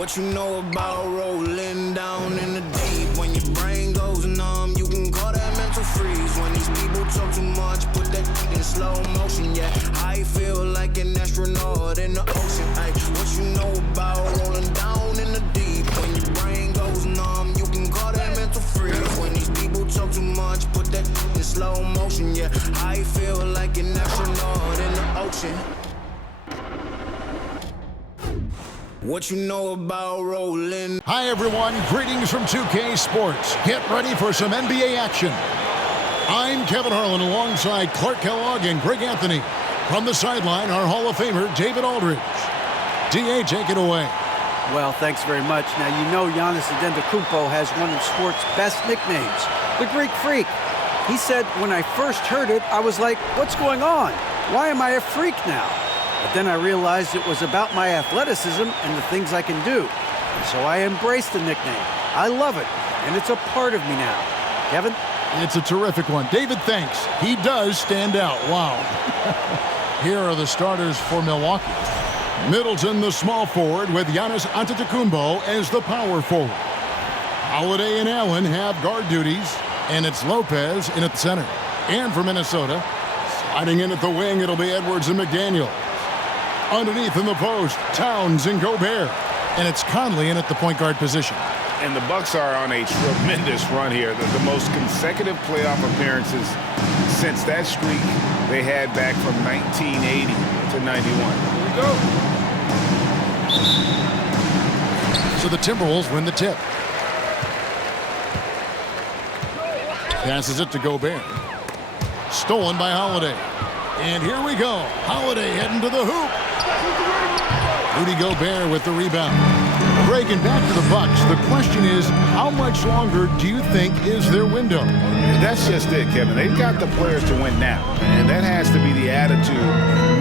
What you know about rolling down in the deep? When your brain goes numb, you can call that mental freeze. When these people talk too much, put that in slow motion. Yeah, I feel like an astronaut in the ocean. Ay, what you know about rolling down in the deep? When your brain goes numb, you can call that mental freeze. When these people talk too much, put that in slow motion. Yeah, I feel like an astronaut in the ocean. What you know about rolling? Hi everyone, greetings from 2K Sports. Get ready for some NBA action. I'm Kevin Harlan alongside Clark Kellogg and Greg Anthony. From the sideline, our Hall of Famer, David Aldridge. DA, take it away. Well, thanks very much. Now, you know Giannis Antetokounmpo has one of sports' best nicknames, the Greek Freak. He said, when I first heard it, I was like, what's going on? Why am I a freak now? But then I realized it was about my athleticism and the things I can do. And so I embraced the nickname. I love it, and it's a part of me now. Kevin? It's a terrific one. David, thanks. He does stand out. Wow. Here are the starters for Milwaukee. Middleton, the small forward, with Giannis Antetokounmpo as the power forward. Holiday and Allen have guard duties, and it's Lopez in at the center. And for Minnesota, sliding in at the wing, it'll be Edwards and McDaniel. Underneath in the post, Towns and Gobert. And it's Conley in at the point guard position. And the Bucks are on a tremendous run here. The most consecutive playoff appearances since that streak they had back from 1980 to 91. Here we go. So the Timberwolves win the tip. Passes it to Gobert. Stolen by Holiday. And here we go. Holiday heading to the hoop. Rudy Gobert with the rebound. Greg, and back to the Bucks. The question is, how much longer do you think is their window? That's just it, Kevin. They've got the players to win now. And that has to be the attitude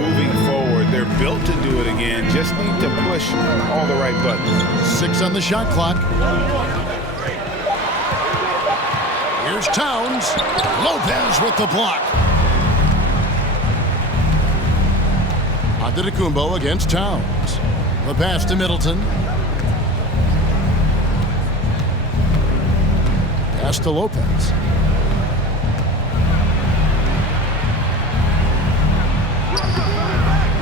moving forward. They're built to do it again. Just need to push all the right buttons. 6 on the shot clock. Here's Towns. Lopez with the block. Antetokounmpo against Towns. The pass to Middleton. Pass to Lopez.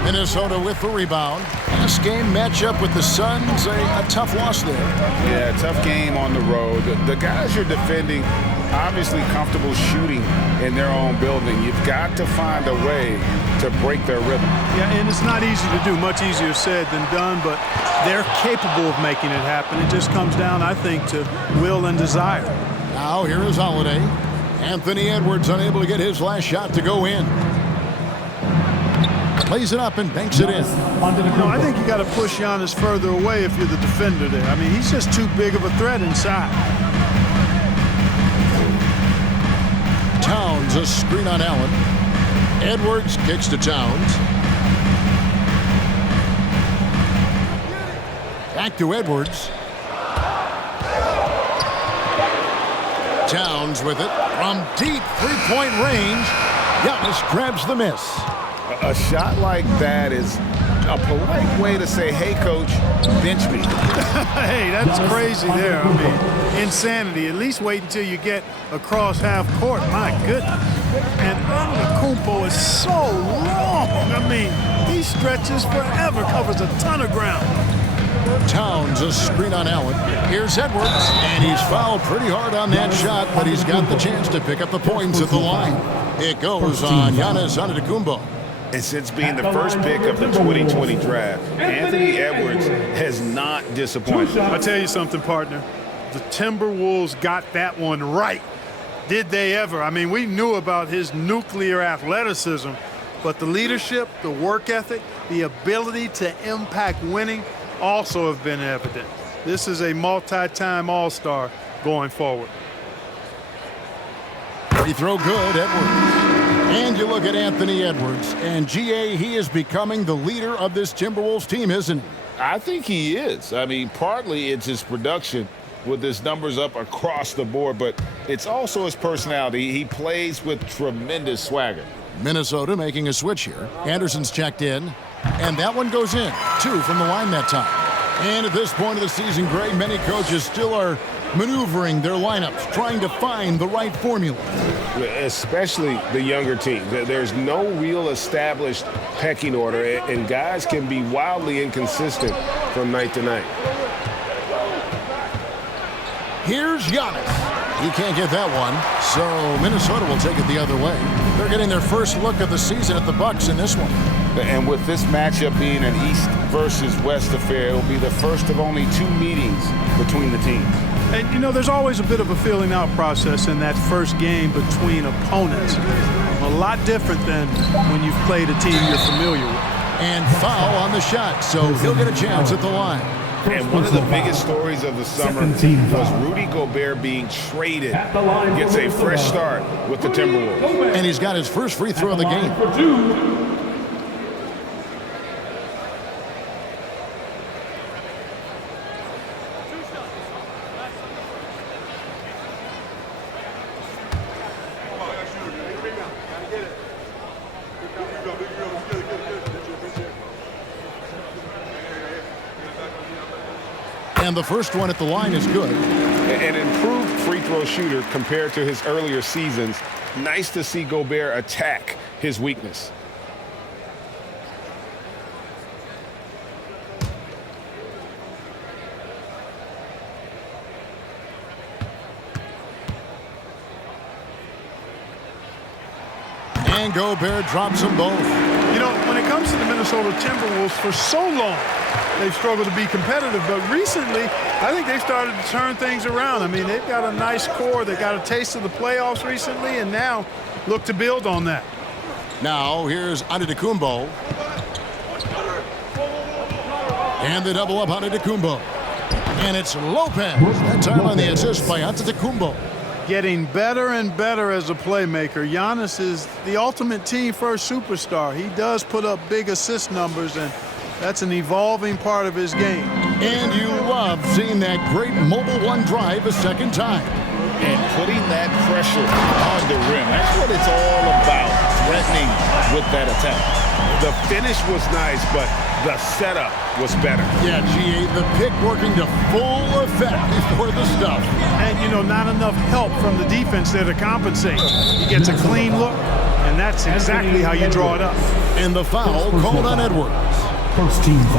Minnesota with the rebound. Last game matchup with the Suns, a tough loss there. Yeah, tough game on the road. The guys you're defending, obviously comfortable shooting in their own building. You've got to find a way to break their rhythm. Yeah, and it's not easy to do, much easier said than done, but they're capable of making it happen. It just comes down, I think, to will and desire. Now here is Holiday. Anthony Edwards unable to get his last shot to go in. Plays it up and banks it in. No, I think you got to push Giannis further away if you're the defender there. I mean, he's just too big of a threat inside. Towns, a screen on Allen. Edwards kicks to Towns. Back to Edwards. Towns with it from deep three-point range. Giannis grabs the miss. A shot like that is a polite way to say, hey, coach, bench me. Hey, that's crazy there. I mean, insanity. At least wait until you get across half court. My goodness. And Antetokounmpo is so long. I mean, he stretches forever, covers a ton of ground. Towns, a screen on Allen. Here's Edwards, and he's fouled pretty hard on that shot, but he's got the chance to pick up the points at the line. It goes on Giannis Antetokounmpo. And since being the first pick of the 2020 draft, Anthony Edwards has not disappointed. I'll tell you something, partner. The Timberwolves got that one right. Did they ever? I mean, we knew about his nuclear athleticism, but the leadership, the work ethic, the ability to impact winning also have been evident. This is a multi-time All-Star going forward. Free throw good, Edwards. And you look at Anthony Edwards, and GA, he is becoming the leader of this Timberwolves team, isn't he? I think he is. I mean, partly it's his production with his numbers up across the board, but it's also his personality. He plays with tremendous swagger. Minnesota making a switch here. Anderson's checked in, and that one goes in. 2 from the line that time. And at this point of the season, Greg, many coaches still are maneuvering their lineups, trying to find the right formula. Especially the younger teams. There's no real established pecking order, and guys can be wildly inconsistent from night to night. Here's Giannis. He can't get that one, so Minnesota will take it the other way. They're getting their first look of the season at the Bucks in this one. And with this matchup being an East versus West affair, it will be the first of only 2 meetings between the teams. And, you know, there's always a bit of a filling out process in that first game between opponents. A lot different than when you've played a team you're familiar with. And foul on the shot, so he'll get a chance at the line. And one of the biggest stories of the summer was Rudy Gobert being traded. Gets a fresh start with the Timberwolves. And he's got his first free throw of the game. And the first one at the line is good. An improved free throw shooter compared to his earlier seasons. Nice to see Gobert attack his weakness. And Gobert drops them both. You know, when it comes to the Minnesota Timberwolves, for so long, they've struggled to be competitive. But recently, I think they've started to turn things around. I mean, they've got a nice core. They got a taste of the playoffs recently, and now look to build on that. Now, here's Antetokounmpo. And the double up Antetokounmpo. And it's Lopez. That time on the assist by Antetokounmpo. Getting better and better as a playmaker. Giannis is the ultimate team-first superstar. He does put up big assist numbers, and that's an evolving part of his game. And you love seeing that great mobile one drive a second time. And putting that pressure on the rim. That's what it's all about, threatening with that attack. The finish was nice, but the setup was better. Yeah, GA, the pick working to full effect before the stuff. And, you know, not enough help from the defense there to compensate. He gets a clean look, and that's exactly how you draw it up. And the foul called on Edwards.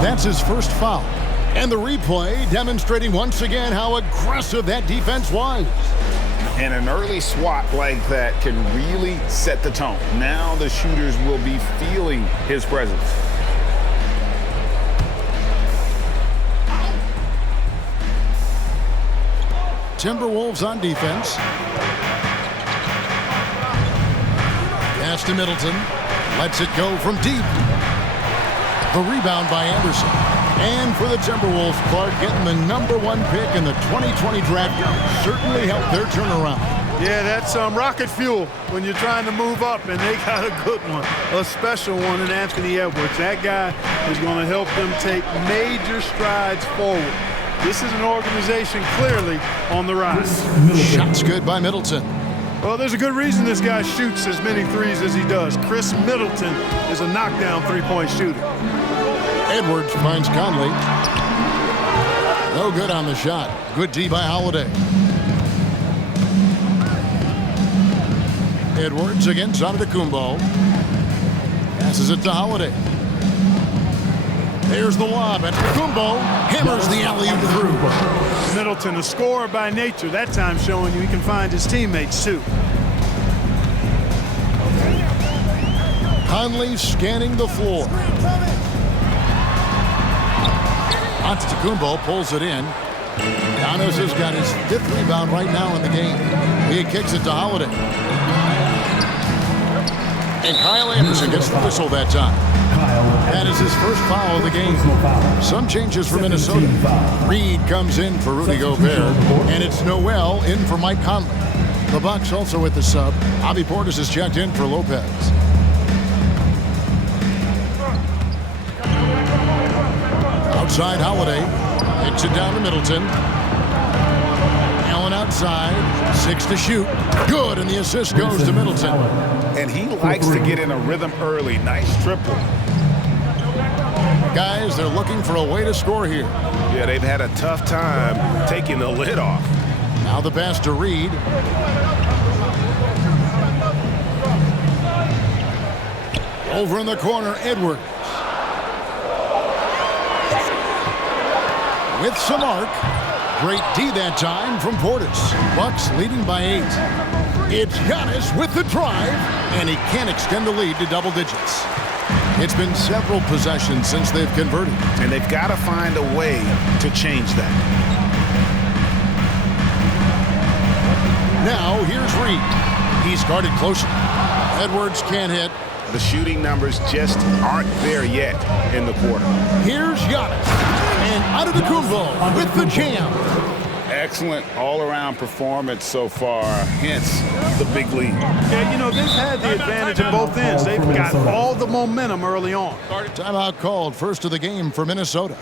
That's his first foul. And the replay demonstrating once again how aggressive that defense was. And an early swat like that can really set the tone. Now the shooters will be feeling his presence. Timberwolves on defense. Pass to Middleton. Lets it go from deep. The rebound by Anderson. And for the Timberwolves, Clark getting the #1 pick in the 2020 draft certainly helped their turnaround. Yeah, that's rocket fuel when you're trying to move up, and they got a good one, a special one in Anthony Edwards. That guy is going to help them take major strides forward. This is an organization clearly on the rise. Shots good by Middleton. Well, there's a good reason this guy shoots as many threes as he does. Chris Middleton is a knockdown three-point shooter. Edwards finds Conley. No good on the shot. Good D by Holiday. Edwards against Antetokounmpo. Passes it to Holiday. There's the lob, and Antetokounmpo hammers the alley-oop through. Middleton, a scorer by nature, that time showing you he can find his teammates too. Conley scanning the floor. Antetokounmpo pulls it in. Giannis has got his 5th rebound right now in the game. He kicks it to Holiday. And Kyle Anderson gets the whistle that time. That is his first foul of the game. Some changes for Minnesota. Reed comes in for Rudy Gobert, and it's Noel in for Mike Conley. The Bucks also with the sub. Bobby Portis is checked in for Lopez. Outside Holiday. Kicks it down to Middleton. Allen outside. 6 to shoot. Good, and the assist goes to Middleton. And he likes to get in a rhythm early. Nice triple. Guys, they're looking for a way to score here. Yeah, they've had a tough time taking the lid off. Now the pass to Reed. Over in the corner, Edwards. With some arc. Great D that time from Portis. Bucks leading by 8. It's Giannis with the drive, and he can't extend the lead to double digits. It's been several possessions since they've converted. And they've got to find a way to change that. Now here's Reed. He's guarded closely. Edwards can't hit. The shooting numbers just aren't there yet in the quarter. Here's Giannis. And Antetokounmpo with the jam. Excellent all-around performance so far, hence the big lead. Yeah, you know, they've had the advantage at both ends. They've got all the momentum early on. Timeout called, first of the game for Minnesota.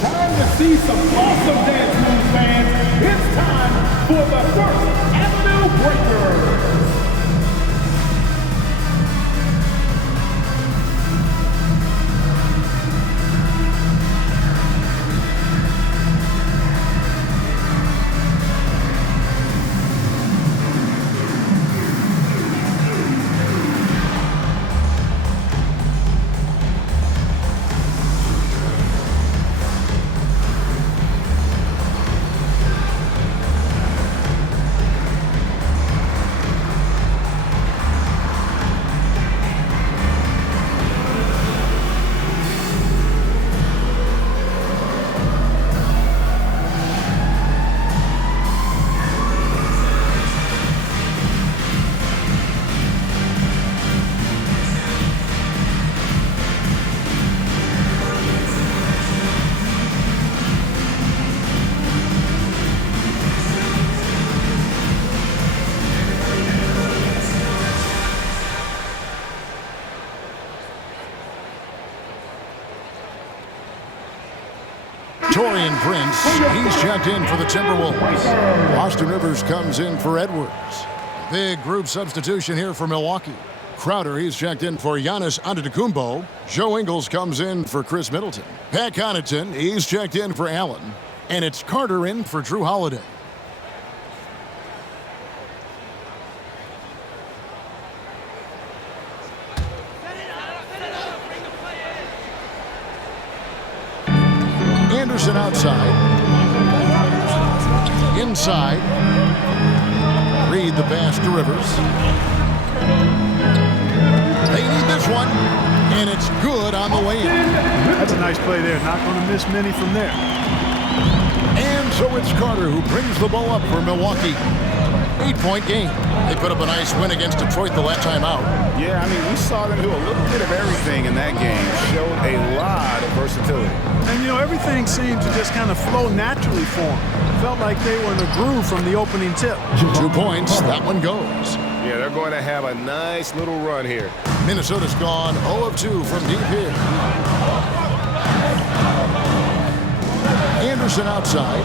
Time to see some awesome dance moves, fans. It's time for the First Avenue Breakers. Torian Prince, he's checked in for the Timberwolves. Austin Rivers comes in for Edwards. Big group substitution here for Milwaukee. Crowder, he's checked in for Giannis Antetokounmpo. Joe Ingles comes in for Chris Middleton. Pat Connaughton, he's checked in for Allen. And it's Carter in for Drew Holiday. Anderson outside. Inside. Reed the pass to Rivers. They need this one, and it's good on the way in. That's a nice play there. Not going to miss many from there. And so it's Carter who brings the ball up for Milwaukee. 8-point game. They put up a nice win against Detroit the last time out. Yeah, I mean, we saw them do a little bit of everything in that game. Showed a lot of versatility. And, you know, everything seemed to just kind of flow naturally for them. Felt like they were in a groove from the opening tip. 2 points. That one goes. Yeah, they're going to have a nice little run here. Minnesota's gone 0 of 2 from deep here. Anderson outside.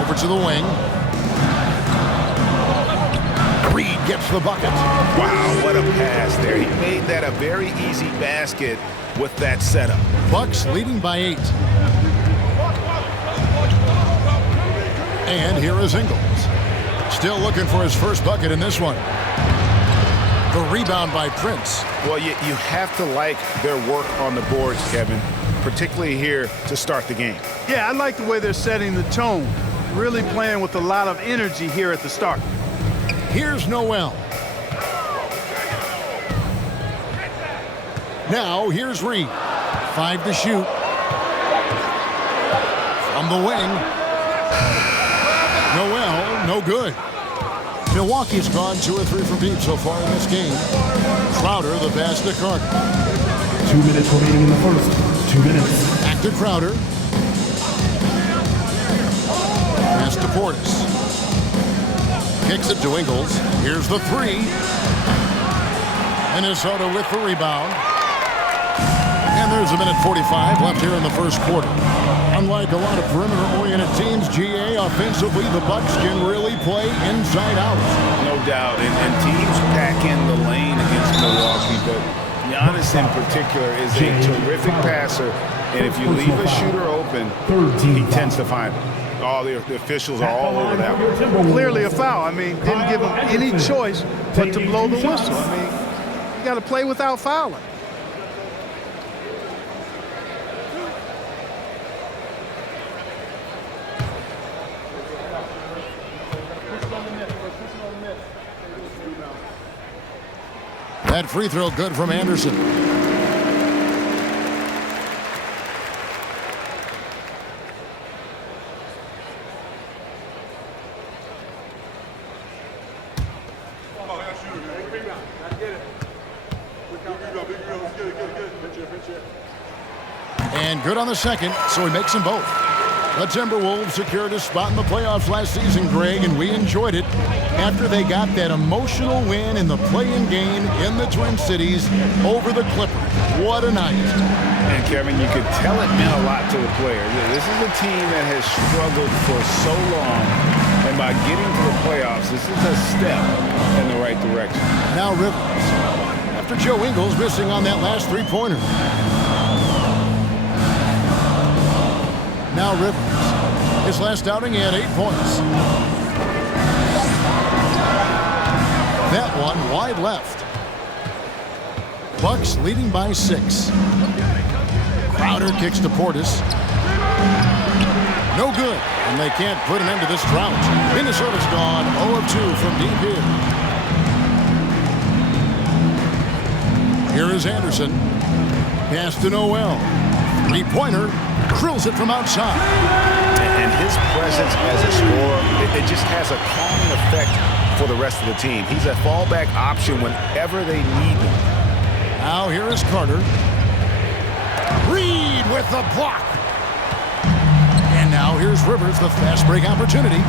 Over to the wing. Reed gets the bucket. Wow, what a pass there. He made that a very easy basket with that setup. Bucks leading by 8. And here is Ingles. Still looking for his first bucket in this one. The rebound by Prince. Well, you have to like their work on the boards, Kevin, particularly here to start the game. Yeah, I like the way they're setting the tone. Really playing with a lot of energy here at the start. Here's Noel. Now here's Reed. 5 to shoot. From the wing. Noel, no good. Milwaukee's gone 2 or 3 from deep so far in this game. Crowder, the pass to Carter. 2 minutes remaining in the first. 2 minutes. Back to Crowder. Pass to Portis. Kicks it to Ingles. Here's the 3. Minnesota with the rebound. And There's a minute 45 left here in the first quarter. Unlike a lot of perimeter-oriented teams, GA, offensively, the Bucks can really play inside out. No doubt, and teams pack in the lane against Milwaukee, but Giannis in particular is a terrific passer, and if you leave a shooter open, he tends to find it. All the officials are all over that one. Clearly a foul. I mean, didn't give him any choice but to blow the whistle. I mean, you got to play without fouling. That free throw good from Anderson. And good on the second, so he makes them both. The Timberwolves secured a spot in the playoffs last season, Greg, and we enjoyed it after they got that emotional win in the play-in game in the Twin Cities over the Clippers. What a night. And, Kevin, you could tell it meant a lot to the players. This is a team that has struggled for so long, and by getting to the playoffs, this is a step in the right direction. Now Rivers, after Joe Ingles missing on that last three-pointer. Now Rivers, his last outing, he had 8 points. That one wide left. Bucks leading by 6. Crowder kicks to Portis. No good, and they can't put an end to this drought. Minnesota's gone 0 of 2 from deep here. Here is Anderson. Pass to Noel. Three-pointer. Drills it from outside. And his presence as a scorer, it just has a calming effect for the rest of the team. He's a fallback option whenever they need him. Now here is Carter. Reed with the block. And now here's Rivers, the fast break opportunity.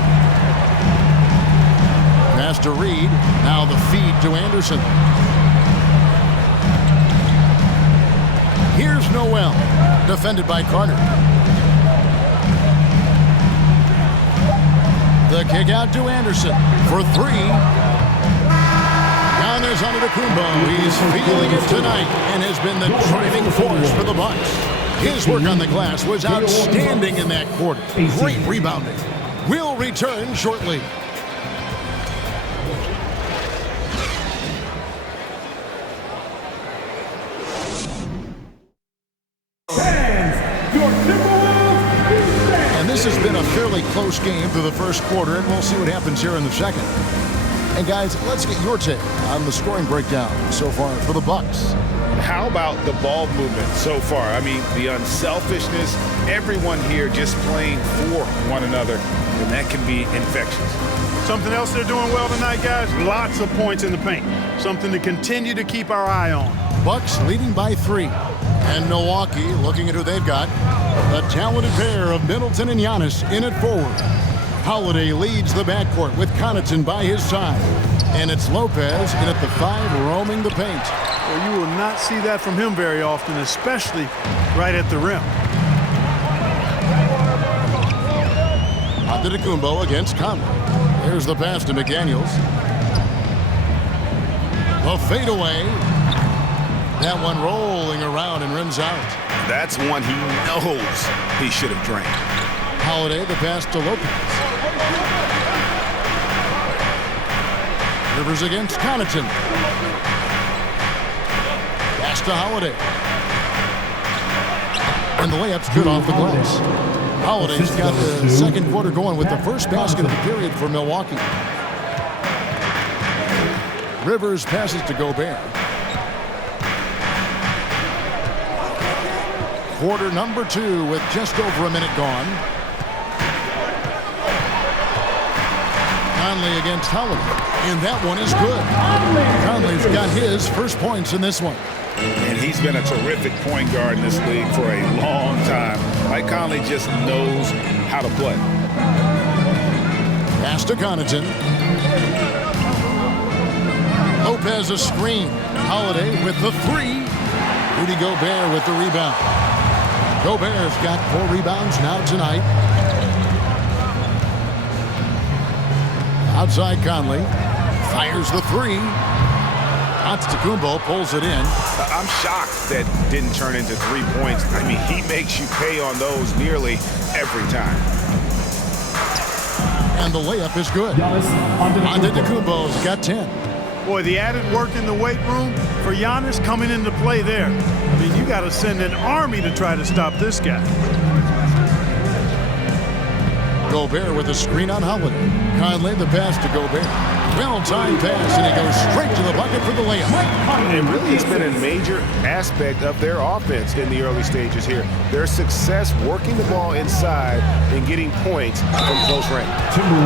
Pass to Reed. Now the feed to Anderson. Here's Noel, defended by Carter. The kick out to Anderson for 3. Giannis Antetokounmpo. He's feeling it tonight and has been the driving force for the Bucks. His work on the glass was outstanding in that quarter. Great rebounding. We'll return shortly. And this has been a fairly close game through the first quarter, and we'll see what happens here in the second. And guys, let's get your take on the scoring breakdown so far for the Bucks. How about the ball movement so far? I mean, the unselfishness, everyone here just playing for one another, and that can be infectious. Something else they're doing well tonight, guys, lots of points in the paint. Something to continue to keep our eye on. Bucks leading by 3. And Milwaukee, looking at who they've got, the talented pair of Middleton and Giannis in at forward. Holiday leads the backcourt with Connaughton by his side. And it's Lopez in at the 5 roaming the paint. Well, you will not see that from him very often, especially right at the rim. Antetokounmpo against Conley. There's the pass to McDaniels. The fadeaway. That one rolling around and rims out. That's one he knows he should have drained. Holiday, the pass to Lopez. Rivers against Connaughton. Pass to Holiday. And the layup's good off the glass. Holiday's got the second quarter going with the first basket of the period for Milwaukee. Rivers passes to Gobert. Quarter number 2 with just over a minute gone. Conley against Holiday. And that one is good. Conley's got his first points in this one. And he's been a terrific point guard in this league for a long time. Mike Conley just knows how to play. Pass to Connaughton. Lopez a screen. Holiday with the 3. Rudy Gobert with the rebound. Gobert's got 4 rebounds now tonight. Outside Conley. Fires the 3. Antetokounmpo pulls it in. I'm shocked that didn't turn into 3 points. I mean, he makes you pay on those nearly every time. And the layup is good. Antetokounmpo's got 10. Boy, the added work in the weight room for Giannis coming into play there. I mean, you got to send an army to try to stop this guy. Gobert with a screen on Holiday. Conley the pass to Gobert. Well-timed pass, and he goes straight to the bucket for the layup. It really has been a major aspect of their offense in the early stages here. Their success working the ball inside and getting points from close range.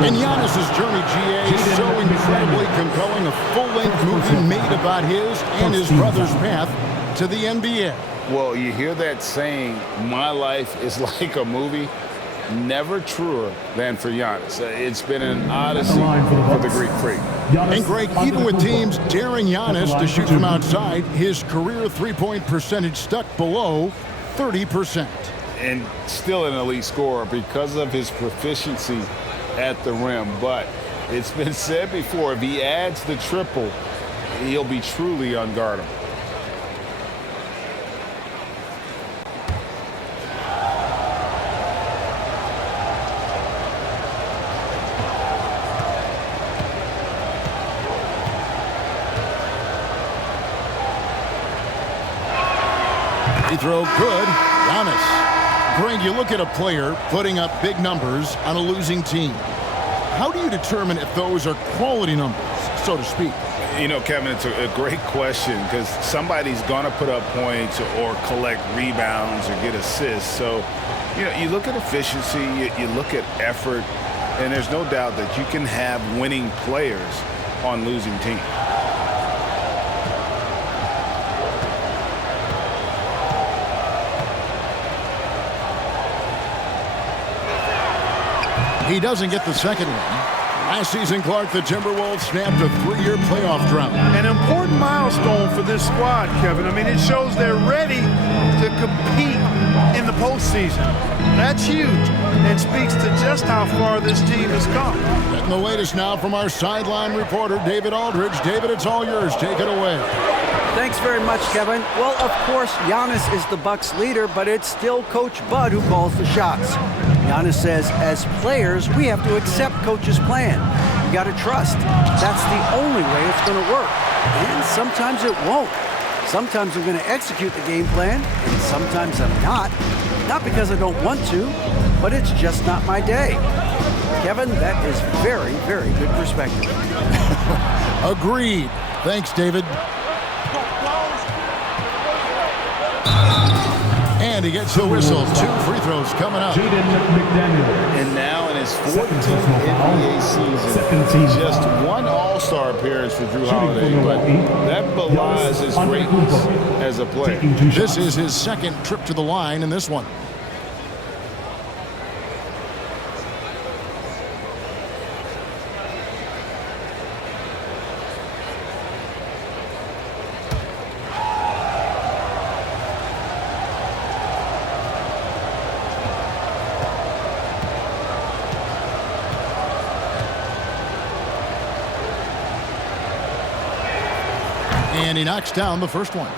And Giannis's journey, GA, is so incredibly compelling. A full-length movie made about his and his brother's path to the NBA. Well, you hear that saying, my life is like a movie. Never truer than for Giannis. It's been an odyssey for the Greek Freak. And Greg, even with teams daring Giannis to shoot from outside, his career three-point percentage stuck below 30%. And still an elite scorer because of his proficiency at the rim. But it's been said before, if he adds the triple, he'll be truly unguardable. Throw good. Giannis. Greg, you look at a player putting up big numbers on a losing team. How do you determine if those are quality numbers, so to speak? You know, Kevin, it's a great question because somebody's going to put up points or collect rebounds or get assists. So, you know, you look at efficiency, you look at effort, and there's no doubt that you can have winning players on losing teams. He doesn't get the second one. Last season, Clark, the Timberwolves snapped a 3-year playoff drought. An important milestone for this squad, Kevin. I mean, it shows they're ready to compete in the postseason. That's huge and speaks to just how far this team has come. Getting the latest now from our sideline reporter, David Aldridge. David, it's all yours. Take it away. Thanks very much, Kevin. Well, of course, Giannis is the Bucks leader, but it's still Coach Bud who calls the shots. Giannis says, as players, we have to accept Coach's plan. We got to trust. That's the only way it's going to work. And sometimes it won't. Sometimes I'm going to execute the game plan, and sometimes I'm not. Not because I don't want to, but it's just not my day. Kevin, that is very, very good perspective. Agreed. Thanks, David. And he gets the whistle. 2 free throws coming up. And now in his 14th NBA season, just 1 All-Star appearance for Jrue Holiday, but that belies his greatness as a player. This is his second trip to the line in this one. And he knocks down the first one.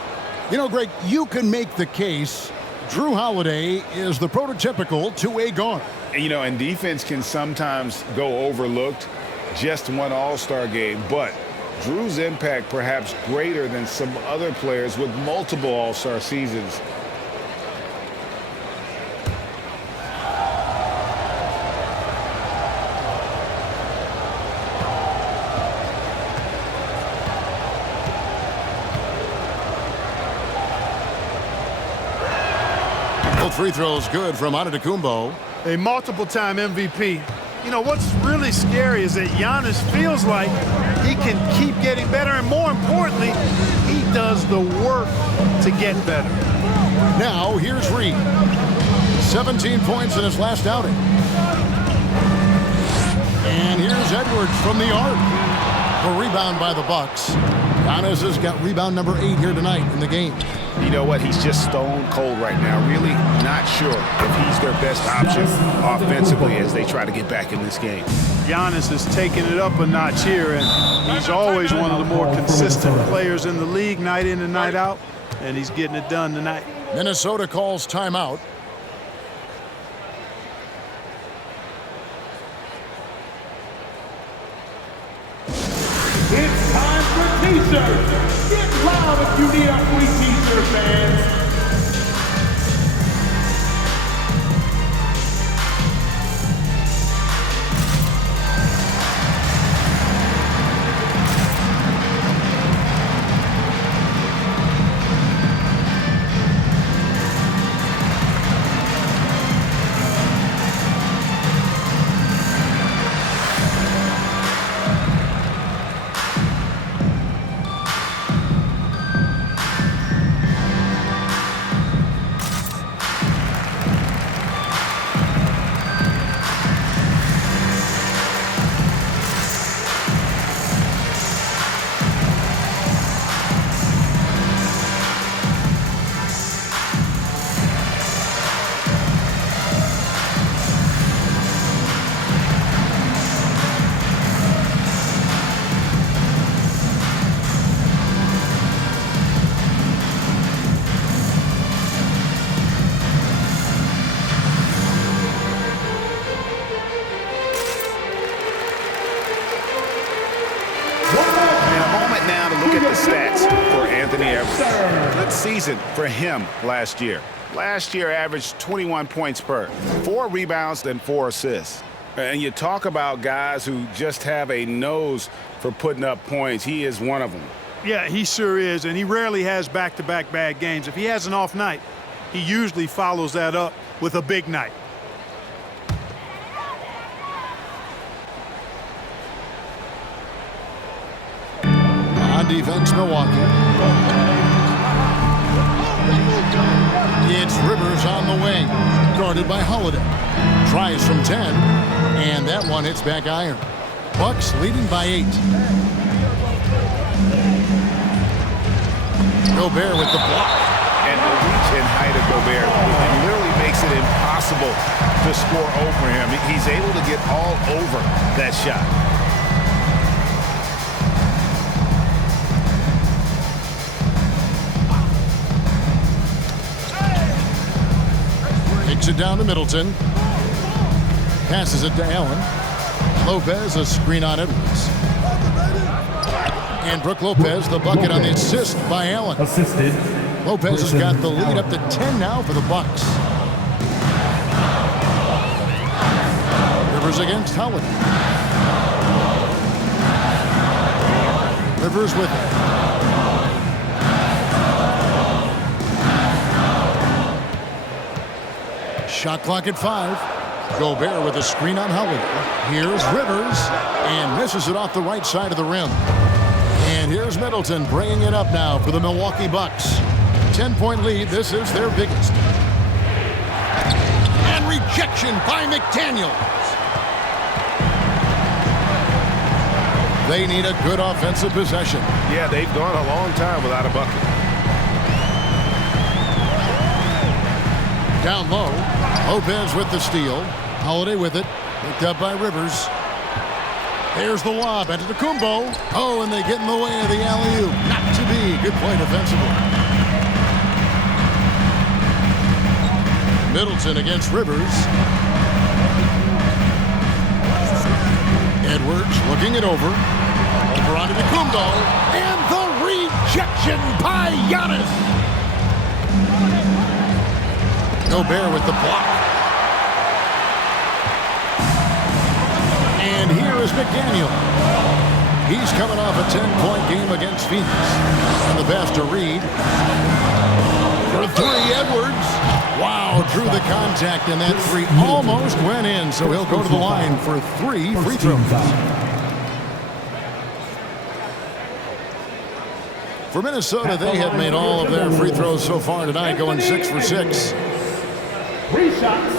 You know, Greg, you can make the case Jrue Holiday is the prototypical two-way guard. You know, and defense can sometimes go overlooked. Just 1 All-Star game, but Jrue's impact perhaps greater than some other players with multiple All-Star seasons. Free throws good from Antetokounmpo. A multiple-time MVP. You know, what's really scary is that Giannis feels like he can keep getting better, and more importantly, he does the work to get better. Now, here's Reed. 17 points in his last outing. And here's Edwards from the arc. A rebound by the Bucks. Giannis has got rebound number 8 here tonight in the game. You know what? He's just stone cold right now. Really not sure if he's their best option offensively as they try to get back in this game. Giannis is taking it up a notch here, and he's always one of the more consistent players in the league, night in and night out, and he's getting it done tonight. Minnesota calls timeout. It's time for t-shirts. Get loud if you need a free t-shirt, fans. Good season for him last year. Last year averaged 21 points per, 4 rebounds and 4 assists. And you talk about guys who just have a nose for putting up points. He is one of them. Yeah, he sure is, and he rarely has back-to-back bad games. If he has an off night, he usually follows that up with a big night. On defense, Milwaukee. It's Rivers on the wing, guarded by Holiday. Tries from 10, and that one hits back iron. Bucks leading by 8. Gobert with the block. And the reach and height of Gobert, it literally makes it impossible to score over him. He's able to get all over that shot. Takes it down to Middleton. Passes it to Allen. Lopez, a screen on Edwards. And Brook Lopez, the bucket on the assist by Allen. Assisted. Lopez has got the lead up to 10 now for the Bucks. Rivers against Holiday. Rivers with it. Shot clock at 5. Gobert with a screen on Holiday. Here's Rivers, and misses it off the right side of the rim. And here's Middleton bringing it up now for the Milwaukee Bucks. 10-point lead. This is their biggest. And rejection by McDaniel. They need a good offensive possession. Yeah, they've gone a long time without a bucket. Down low. Lopez with the steal. Holiday with it. Picked up by Rivers. There's the lob. Antetokounmpo. Oh, and they get in the way of the alley-oop. Not to be. Good play defensively. Middleton against Rivers. Edwards looking it over. Over onto Antetokounmpo. And the rejection by Giannis. Gobert with the block. And here is McDaniel. He's coming off a 10-point game against Phoenix. And the pass to Reed. For 3, Edwards. Wow, drew the contact, and that 3 almost went in. So he'll go to the line for 3 free throws. For Minnesota, they have made all of their free throws so far tonight, going 6 for 6. 3 shots.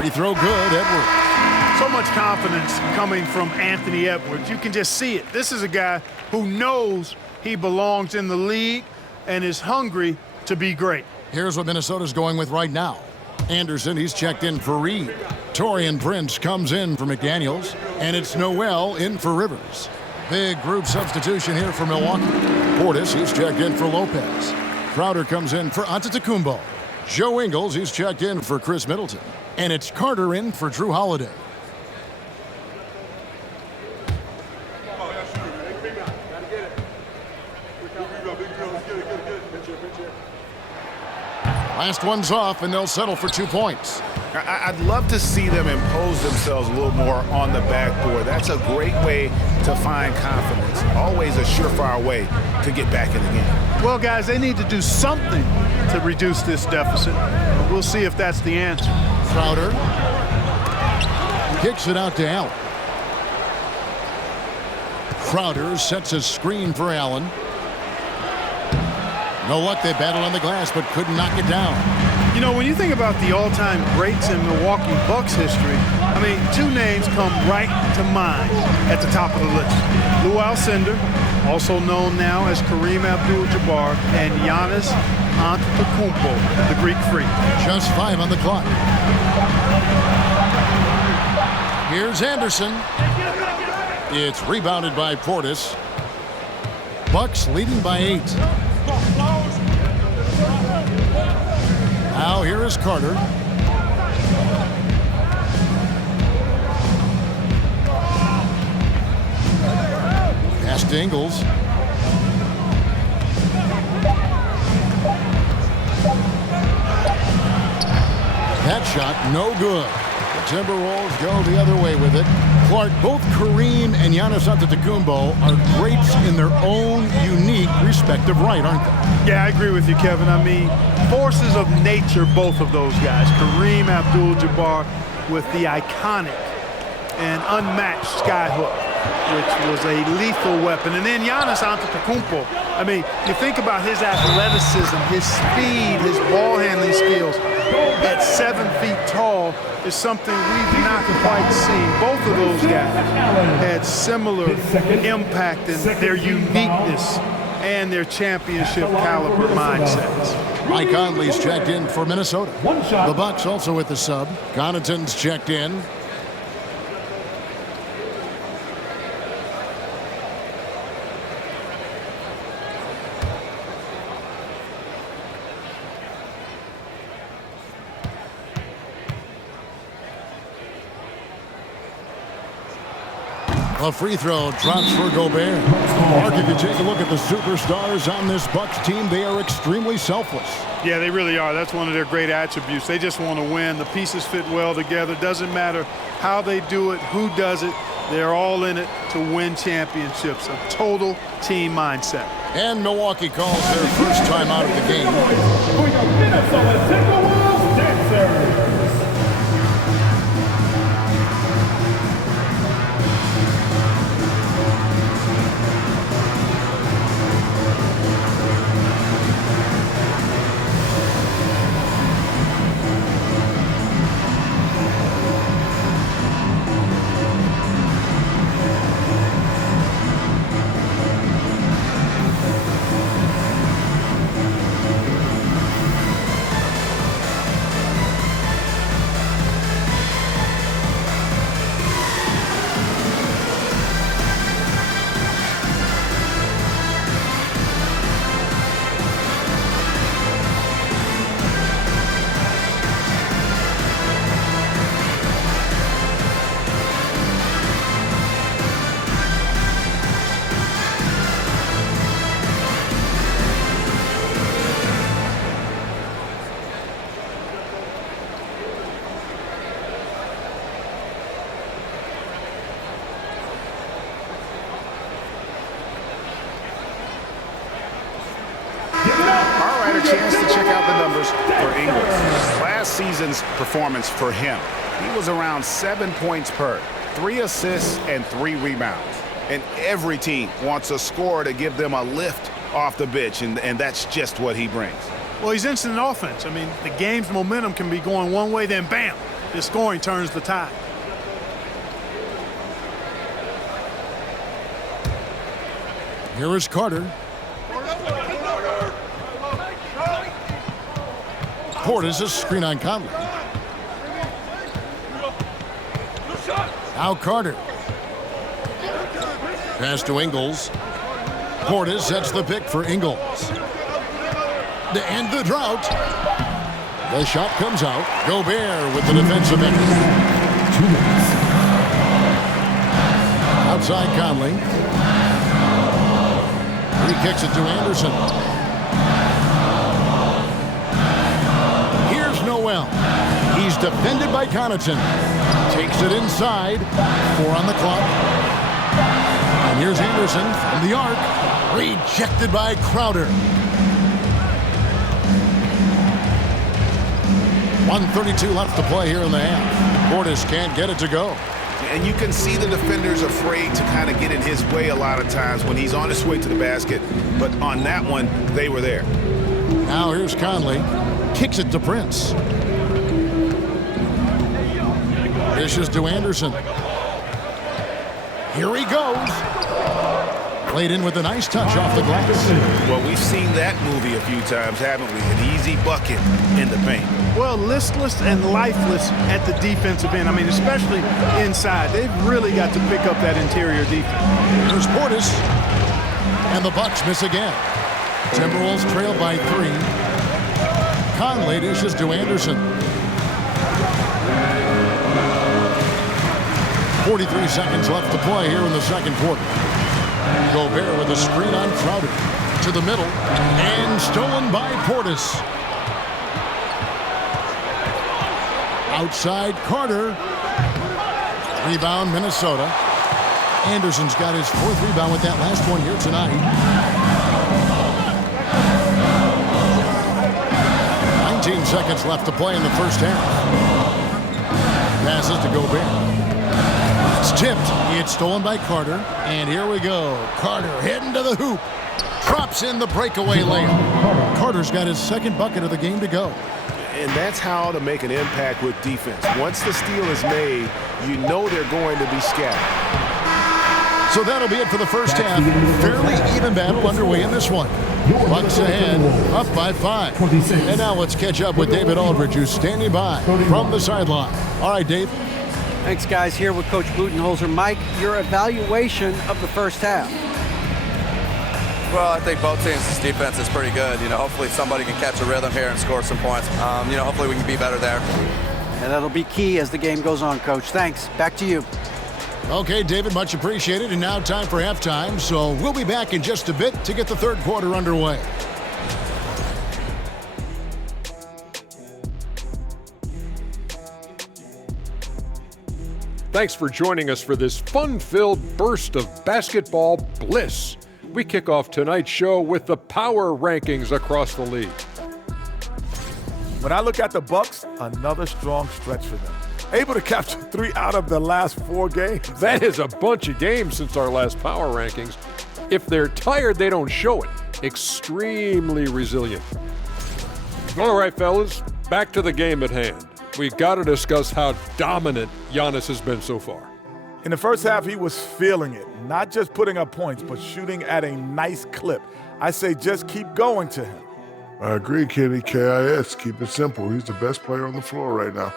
Free throw good, Edwards. So much confidence coming from Anthony Edwards. You can just see it. This is a guy who knows he belongs in the league and is hungry to be great. Here's what Minnesota's going with right now. Anderson, he's checked in for Reed. Torian Prince comes in for McDaniels. And it's Noel in for Rivers. Big group substitution here for Milwaukee. Portis, he's checked in for Lopez. Crowder comes in for Antetokounmpo. Joe Ingles, he's checked in for Chris Middleton. And it's Carter in for Drew Holiday. Last one's off, and they'll settle for 2 points. I'd love to see them impose themselves a little more on the backboard. That's a great way to find confidence. Always a surefire way to get back in the game. Well, guys, they need to do something to reduce this deficit. We'll see if that's the answer. Crowder kicks it out to Allen. Crowder sets a screen for Allen. No luck, they battled on the glass, but couldn't knock it down. You know, when you think about the all-time greats in Milwaukee Bucks history, I mean, 2 names come right to mind at the top of the list. Lou Alcindor, also known now as Kareem Abdul-Jabbar, and Giannis Antetokounmpo, the Greek Freak. Just 5 on the clock. Here's Anderson. It's rebounded by Portis. Bucks leading by 8. Now here is Carter. Pass to Ingles. That shot no good. The Timberwolves go the other way with it. Clark, both Kareem and Giannis Antetokounmpo are greats in their own unique respective right, aren't they? Yeah, I agree with you, Kevin. I mean, forces of nature, both of those guys. Kareem Abdul-Jabbar with the iconic and unmatched skyhook, which was a lethal weapon. And then Giannis Antetokounmpo. I mean, you think about his athleticism, his speed, his ball handling skills at 7 feet tall is something we've not quite seen. Both of those guys had similar impact in their uniqueness and their championship caliber mindsets. Mike Conley's checked in for Minnesota. The Bucks also with the sub. Connaughton's checked in. A free throw drops for Gobert. Mark, if you take a look at the superstars on this Bucks team, they are extremely selfless. Yeah, they really are. That's one of their great attributes. They just want to win. The pieces fit well together. Doesn't matter how they do it, who does it. They're all in it to win championships. A total team mindset. And Milwaukee calls their first time out of the game. For your Minnesota Timberwolves dancers. Chance to check out the numbers for Ingles. Last season's performance for him, he was around 7 points per, 3 assists and 3 rebounds. And every team wants a scorer to give them a lift off the bench, and that's just what he brings. Well, he's instant offense. I mean, the game's momentum can be going one way, then bam, His scoring turns the tide. Here is Carter. Portis is screen on Conley. Now Carter. Pass to Ingles. Portis sets the pick for Ingles. To end the drought. The shot comes out. Gobert with the defensive end. Outside Conley. He kicks it to Anderson. Here's Noel. He's defended by Connaughton. Takes it inside. 4 on the clock. And here's Anderson from the arc. Rejected by Crowder. 1:32 left to play here in the half. Portis can't get it to go. And you can see the defenders afraid to kind of get in his way a lot of times when he's on his way to the basket. But on that one, they were there. Now here's Conley. Kicks it to Prince. Dishes to Anderson. Here he goes. Played in with a nice touch off the glass. Well, we've seen that movie a few times, haven't we? An easy bucket in the paint. Well, listless and lifeless at the defensive end. I mean, especially inside. They've really got to pick up that interior defense. Here's Portis. And the Bucks miss again. Timberwolves trail by 3. Conley dishes to Anderson. 43 seconds left to play here in the second quarter. Gobert with a screen on Crowder. To the middle. And stolen by Portis. Outside Carter. Rebound Minnesota. Anderson's got his 4th rebound with that last one here tonight. 19 seconds left to play in the first half. Passes to Gobert. It's tipped. It's stolen by Carter. And here we go. Carter heading to the hoop. Drops in the breakaway layup. Carter's got his 2nd bucket of the game to go. And that's how to make an impact with defense. Once the steal is made, you know they're going to be scattered. So that'll be it for the first half. Fairly even battle underway in this one. Bucks ahead, up by 5. And now let's catch up with David Aldridge, who's standing by from the sideline. All right, Dave. Thanks, guys. Here with Coach Budenholzer. Mike, your evaluation of the first half. Well, I think both teams' defense is pretty good. Hopefully somebody can catch a rhythm here and score some points. Hopefully we can be better there. And that'll be key as the game goes on, Coach. Thanks. Back to you. Okay, David, much appreciated. And now time for halftime. So we'll be back in just a bit to get the third quarter underway. Thanks for joining us for this fun-filled burst of basketball bliss. We kick off tonight's show with the power rankings across the league. When I look at the Bucks, another strong stretch for them. Able to capture 3 out of the last 4 games. That is a bunch of games since our last power rankings. If they're tired, they don't show it. Extremely resilient. All right, fellas, back to the game at hand. We got to discuss how dominant Giannis has been so far. In the first half, he was feeling it. Not just putting up points, but shooting at a nice clip. I say just keep going to him. I agree, Kenny. KIS. Keep it simple. He's the best player on the floor right now.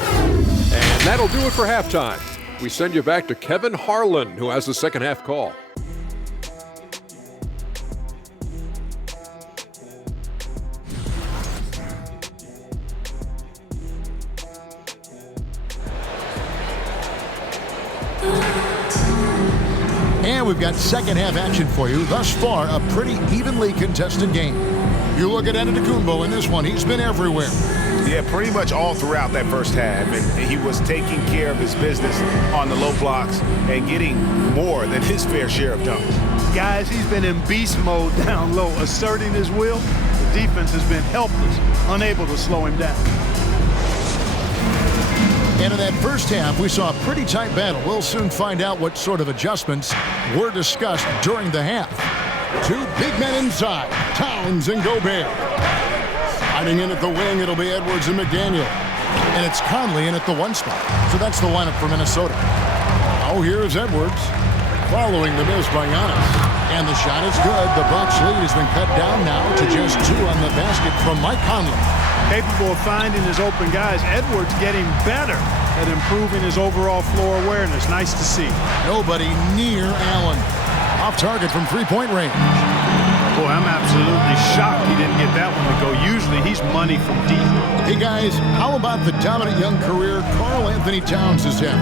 And that'll do it for halftime. We send you back to Kevin Harlan, who has the second half call. And we've got second half action for you. Thus far, a pretty evenly contested game. You look at Antetokounmpo in this one. He's been everywhere. Yeah, pretty much all throughout that first half. And he was taking care of his business on the low blocks and getting more than his fair share of dunks. Guys, he's been in beast mode down low, asserting his will. The defense has been helpless, unable to slow him down. And in that first half, we saw a pretty tight battle. We'll soon find out what sort of adjustments were discussed during the half. 2 big men inside, Towns and Gobert. Hiding in at the wing, it'll be Edwards and McDaniel. And it's Conley in at the 1 spot. So that's the lineup for Minnesota. Oh, here's Edwards following the miss by Giannis. And the shot is good. The Bucks lead has been cut down now to just 2 on the basket from Mike Conley. Capable of finding his open guys. Edwards getting better at improving his overall floor awareness. Nice to see. Nobody near Allen. Off target from three-point range. Boy, I'm absolutely shocked he didn't get that one to go. Usually he's money from deep. Hey, guys, how about the dominant young career Karl Anthony Towns has had?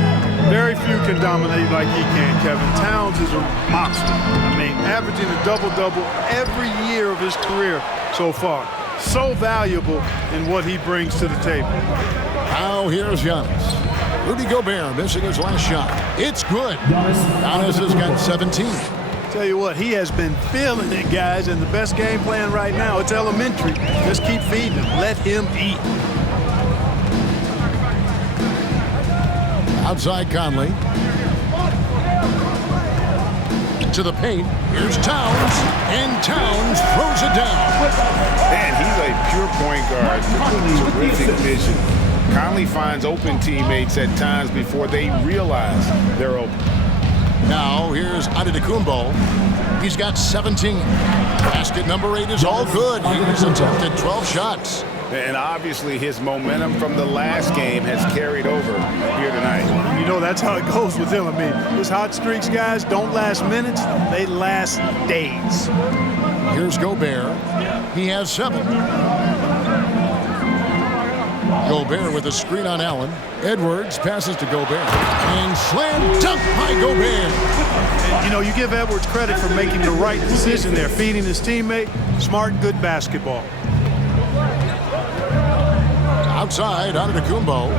Very few can dominate like he can, Kevin. Towns is a monster. I mean, averaging a double-double every year of his career so far. So valuable in what he brings to the table. Now here's Giannis. Rudy Gobert missing his last shot. It's good. Giannis has got 17. Tell you what, he has been feeling it, guys, and the best game plan right now, it's elementary. Just keep feeding him. Let him eat. Outside Conley. To the paint. Here's Towns. And Towns throws it down. Man, he's a pure point guard. Terrific vision. Conley finds open teammates at times before they realize they're open. Now here's Antetokounmpo. He's got 17. Basket number 8 is all good. He's attempted 12 shots. And obviously his momentum from the last game has carried over here tonight. You know, that's how it goes with him. I mean, his hot streaks, guys, don't last minutes. They last days. Here's Gobert. He has 7. Gobert with a screen on Allen. Edwards passes to Gobert. And slam dunk by Gobert. And, you know, you give Edwards credit for making the right decision there, feeding his teammate. Smart, good basketball. Outside, Antetokounmpo.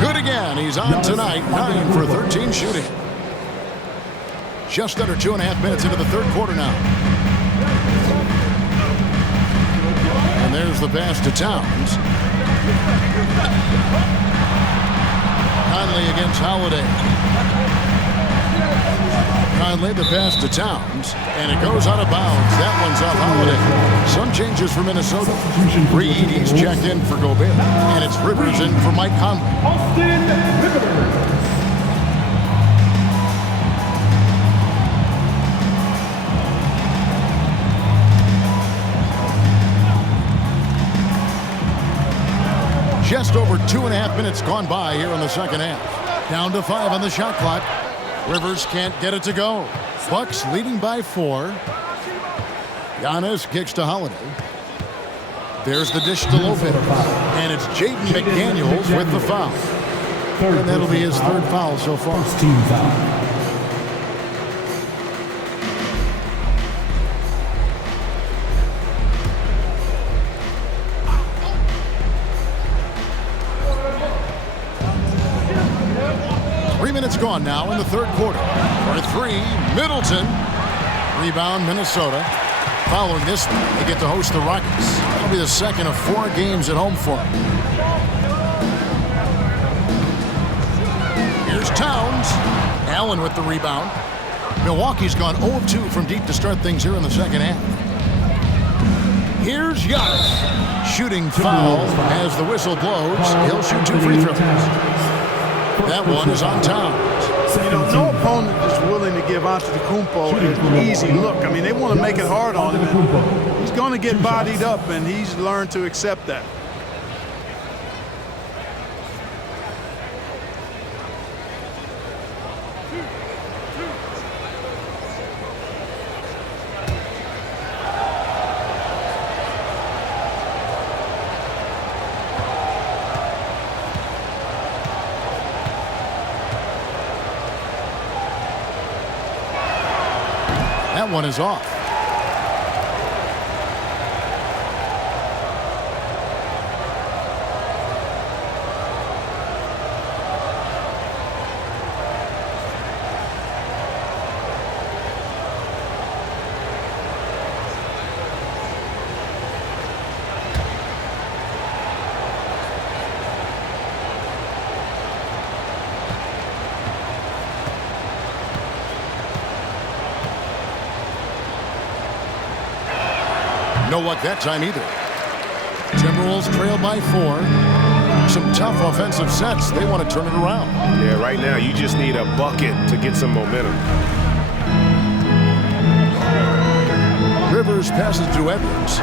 Good again. He's on tonight. 9 for 13 shooting. Just under 2.5 minutes into the third quarter now. And there's the pass to Towns. Conley against Holiday. Conley, the pass to Towns. And it goes out of bounds. That one's off Holiday. Some changes for Minnesota. Reed, he's checked in for Gobert. And it's Rivers in for Mike Conley. Austin Rivers. 2.5 minutes gone by here in the second half. Down to 5 on the shot clock. Rivers can't get it to go. Bucks leading by 4. Giannis kicks to Holiday. There's the dish to Lopez. And it's Jaden McDaniels with the foul. And that'll be his third foul so far. First team foul. Minutes gone now in the third quarter. For 3, Middleton. Rebound, Minnesota. Following this one, they get to host the Rockets. That'll be the second of 4 games at home for them. Here's Towns. Allen with the rebound. Milwaukee's gone 0 of 2 from deep to start things here in the second half. Here's Giannis. Shooting foul as the whistle blows. He'll shoot 2 free throws. That one is on Towns. You know, no opponent is willing to give Antetokounmpo an easy look. I mean, they want to make it hard on him. And he's going to get bodied up, and he's learned to accept that. That one is off. No luck that time either. Timberwolves trail by 4. Some tough offensive sets. They want to turn it around. Yeah, right now you just need a bucket to get some momentum. Rivers passes to Edwards.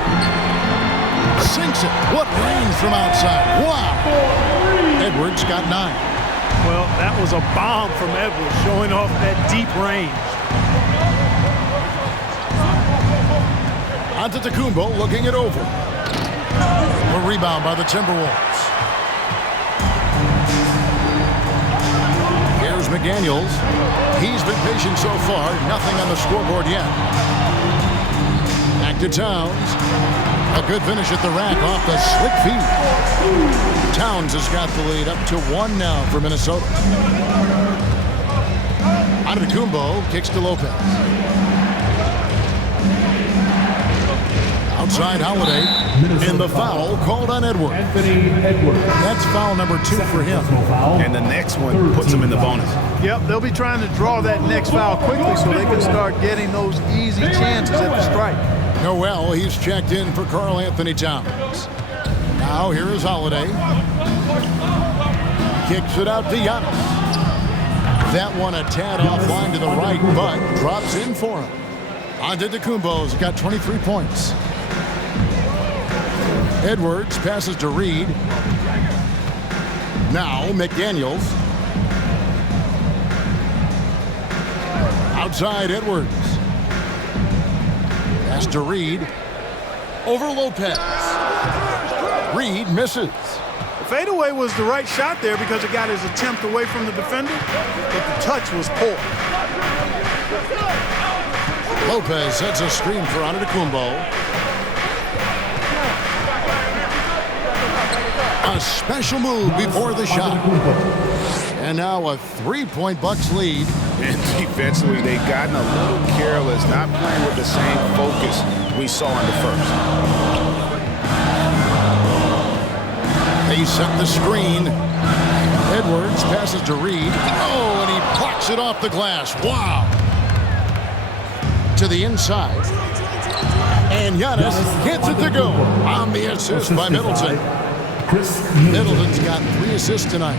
Sinks it. What range from outside. Wow. Edwards got 9. Well, that was a bomb from Edwards, showing off that deep range. Antetokounmpo looking it over. A rebound by the Timberwolves. Here's McDaniels. He's been patient so far. Nothing on the scoreboard yet. Back to Towns. A good finish at the rack off the slick feed. Towns has got the lead up to 1 now for Minnesota. Antetokounmpo kicks to Lopez. Outside Holiday. And the foul called on Edwards. That's foul number 2 for him. And the next one puts him in the bonus. Yep, they'll be trying to draw that next foul quickly so they can start getting those easy chances at the strike. Noel, he's checked in for Karl Anthony Towns. Now here is Holiday. Kicks it out to Giannis. That one a tad offline to the right, but drops in for him. Antetokounmpo's got 23 points. Edwards passes to Reed. Now McDaniels. Outside Edwards. Pass to Reed. Over Lopez. Reed misses. The fadeaway was the right shot there because it got his attempt away from the defender, but the touch was poor. Lopez sets a screen for Antetokounmpo. A special move before the shot. And now a 3-point Bucks lead. And defensively, they've gotten a little careless, not playing with the same focus we saw in the first. They set the screen. Edwards passes to Reed. Oh, and he blocks it off the glass. Wow. To the inside. And Giannis gets it to go on the assist by Middleton. Middleton's got 3 assists tonight.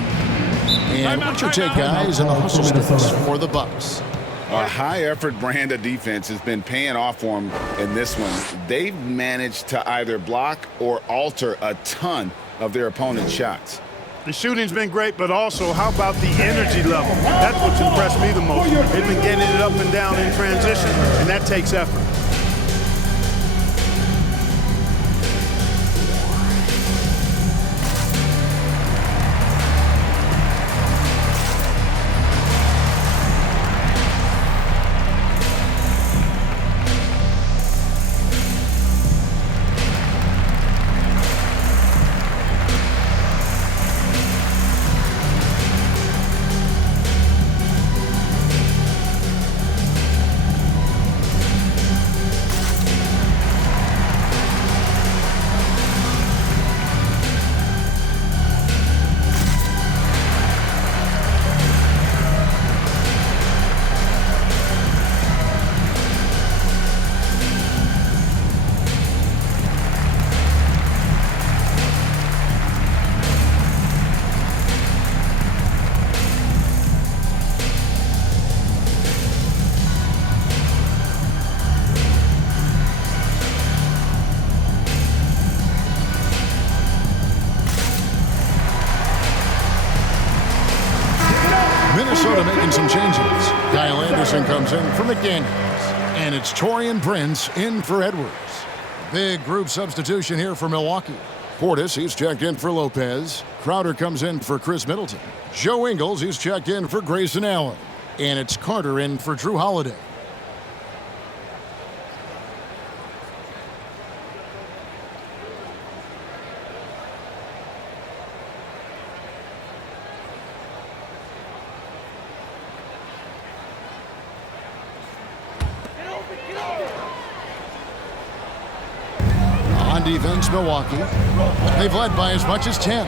And what's your take, guys, in the hustle sticks for the Bucks? A high-effort brand of defense has been paying off for them in this one. They've managed to either block or alter a ton of their opponent's shots. The shooting's been great, but also how about the energy level? That's what's impressed me the most. They've been getting it up and down in transition, and that takes effort. Minnesota making some changes. Kyle Anderson comes in for McDaniels. And it's Taurean Prince in for Edwards. Big group substitution here for Milwaukee. Portis, he's checked in for Lopez. Crowder comes in for Chris Middleton. Joe Ingles, he's checked in for Grayson Allen. And it's Carter in for Drew Holiday. On defense, Milwaukee. They've led by as much as 10.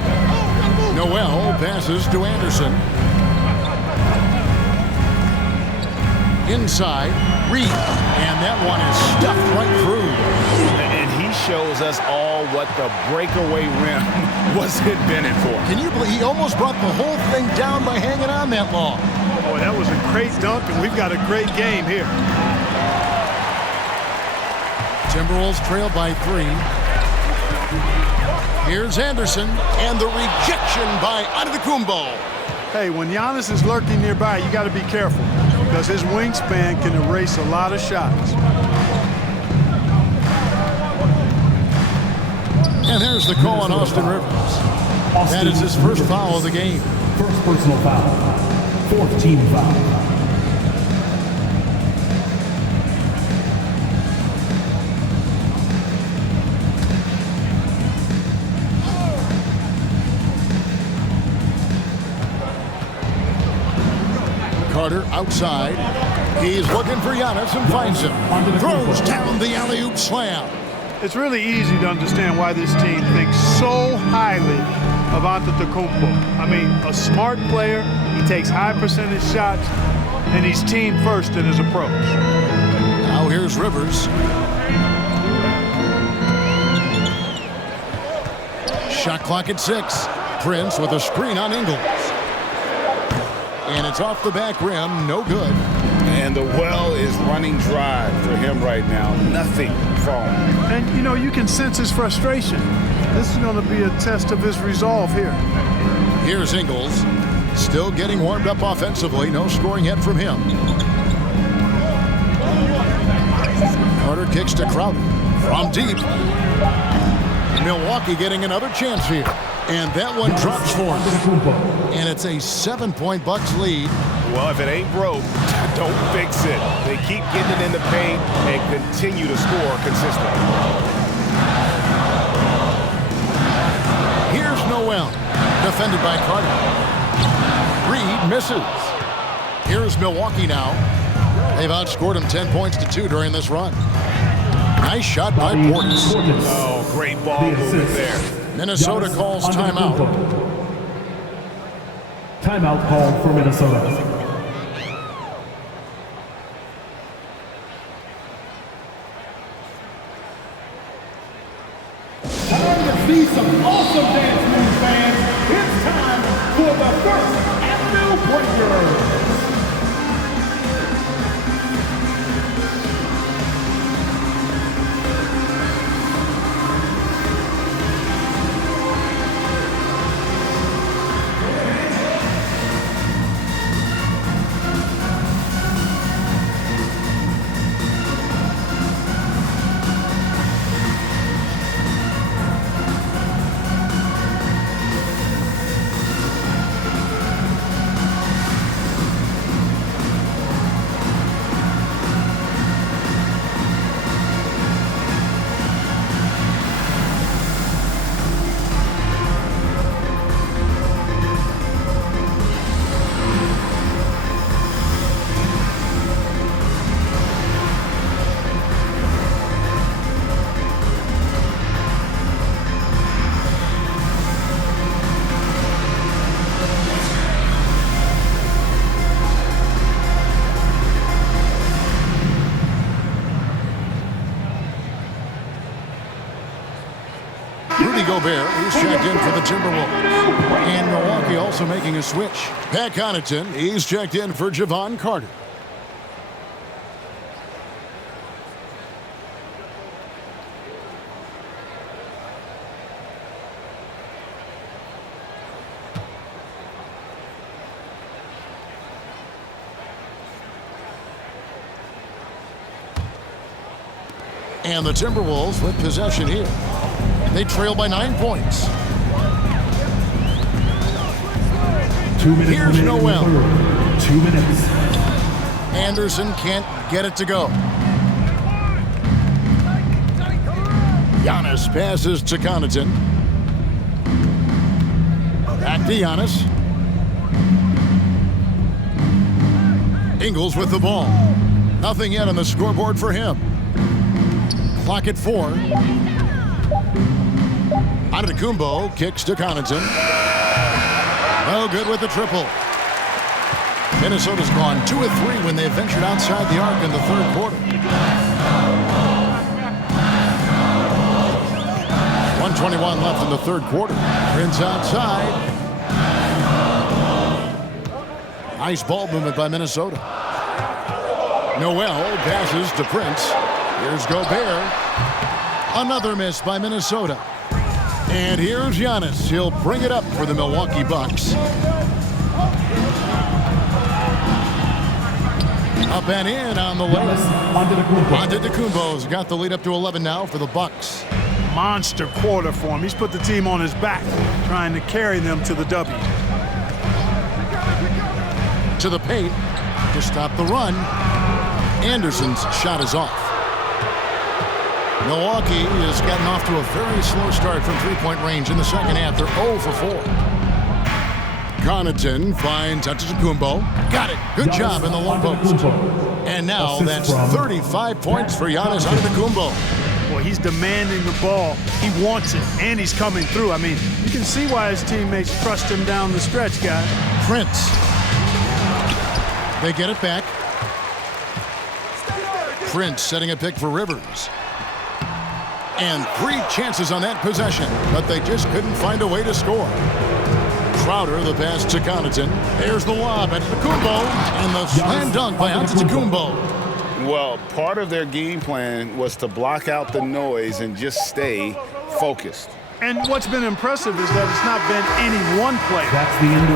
Noel passes to Anderson. Inside, Reed. And that one is stuffed right through. And he shows us all what the breakaway rim was invented for. Can you believe he almost brought the whole thing down by hanging on that long? Boy, that was a great dunk, and we've got a great game here. Timberwolves trail by 3. Here's Anderson, and the rejection by Antetokounmpo. Hey, when Giannis is lurking nearby, you got to be careful because his wingspan can erase a lot of shots. And there's the call on Austin Rivers. That is his first foul of the game. First personal foul. Fourth team foul. Carter outside. He's looking for Giannis and finds him. Throws down the alley-oop slam. It's really easy to understand why this team thinks so highly of Antetokounmpo. I mean, a smart player, he takes high percentage shots, and he's team first in his approach. Now here's Rivers. Shot clock at 6. Prince with a screen on Ingles. And it's off the back rim, no good. And the well is running dry for him right now. Nothing falling. And, you know, you can sense his frustration. This is going to be a test of his resolve here. Here's Ingles. Still getting warmed up offensively. No scoring yet from him. Carter kicks to Crowder. From deep. Milwaukee getting another chance here. And that one drops for him. And it's a 7-point Bucks lead. Well, if it ain't broke, don't fix it. They keep getting it in the paint and continue to score consistently. Here's Noel, defended by Carter. Reed misses. Here's Milwaukee now. They've outscored him 10 points to 2 during this run. Nice shot by Portis. Oh, great ball movement there. Minnesota calls timeout. Timeout called for Minnesota. Time to see some awesome dance moves, fans. It's time for the First Avenue Breakers. Gobert, who's checked in for the Timberwolves. And Milwaukee also making a switch. Pat Connaughton, he's checked in for Javon Carter. And the Timberwolves with possession here. They trail by 9 points. 2 minutes. Here's Noel. 2 minutes. Anderson can't get it to go. Giannis passes to Connaughton. Back to Giannis. Ingles with the ball. Nothing yet on the scoreboard for him. Clock at 4. Antetokounmpo kicks to Connaughton. No good with the triple. Minnesota's gone 2 of 3 when they ventured outside the arc in the third quarter. 1:21 left in the third quarter. Prince outside. Nice ball movement by Minnesota. Noel passes to Prince. Here's Gobert. Another miss by Minnesota. And here's Giannis. He'll bring it up for the Milwaukee Bucks. Up and in on the lane. Antetokounmpo's got the lead up to 11 now for the Bucks. Monster quarter for him. He's put the team on his back, trying to carry them to the W. To the paint to stop the run. Anderson's shot is off. Milwaukee has gotten off to a very slow start from three-point range in the second half. They're 0 for 4. Connaughton finds Antetokounmpo. Got it. Good job in the low post. And now that's 35 points for Giannis Antetokounmpo. Boy, he's demanding the ball. He wants it, and he's coming through. I mean, you can see why his teammates trust him down the stretch, guys. Prince. They get it back. Prince setting a pick for Rivers. And 3 chances on that possession, but they just couldn't find a way to score. Crowder, the pass to Connaughton. There's the lob at Antetokounmpo, and the slam dunk by Antetokounmpo. Well, part of their game plan was to block out the noise and just stay focused. And what's been impressive is that it's not been any one player.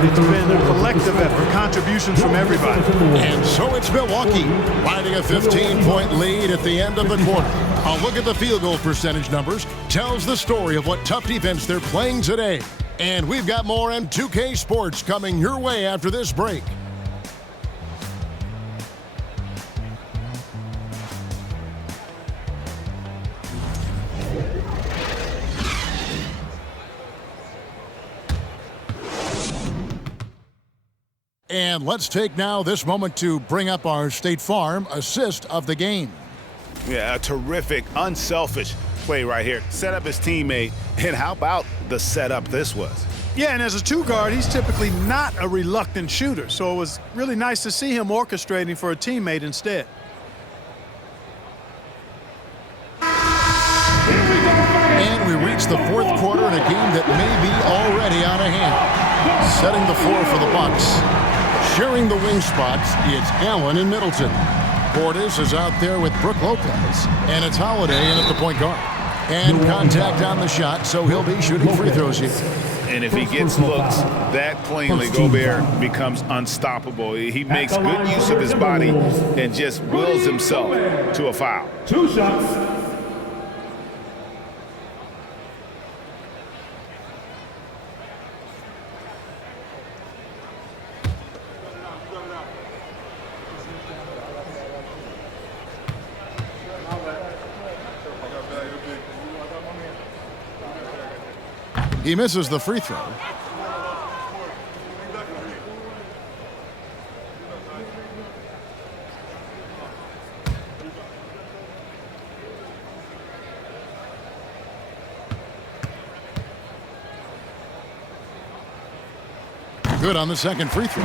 It's been a collective effort, contributions from everybody. And so it's Milwaukee, riding a 15-point lead at the end of the quarter. A look at the field goal percentage numbers tells the story of what tough defense they're playing today. And we've got more M2K Sports coming your way after this break. And let's take now this moment to bring up our State Farm assist of the game. Yeah, a terrific, unselfish play right here. Set up his teammate, and how about the setup this was? Yeah, and as a two-guard, he's typically not a reluctant shooter, so it was really nice to see him orchestrating for a teammate instead. And we reach the fourth quarter in a game that may be already out of hand. Setting the floor for the Bucks. Sharing the wing spots, it's Allen and Middleton. Portis is out there with Brook Lopez, and it's Holiday in at the point guard. And contact on the shot, so he'll be shooting free throws here. And if he gets looks that cleanly, Gobert becomes unstoppable. He makes good use of his body and just wills himself to a foul. 2 shots. He misses the free throw. Good on the second free throw.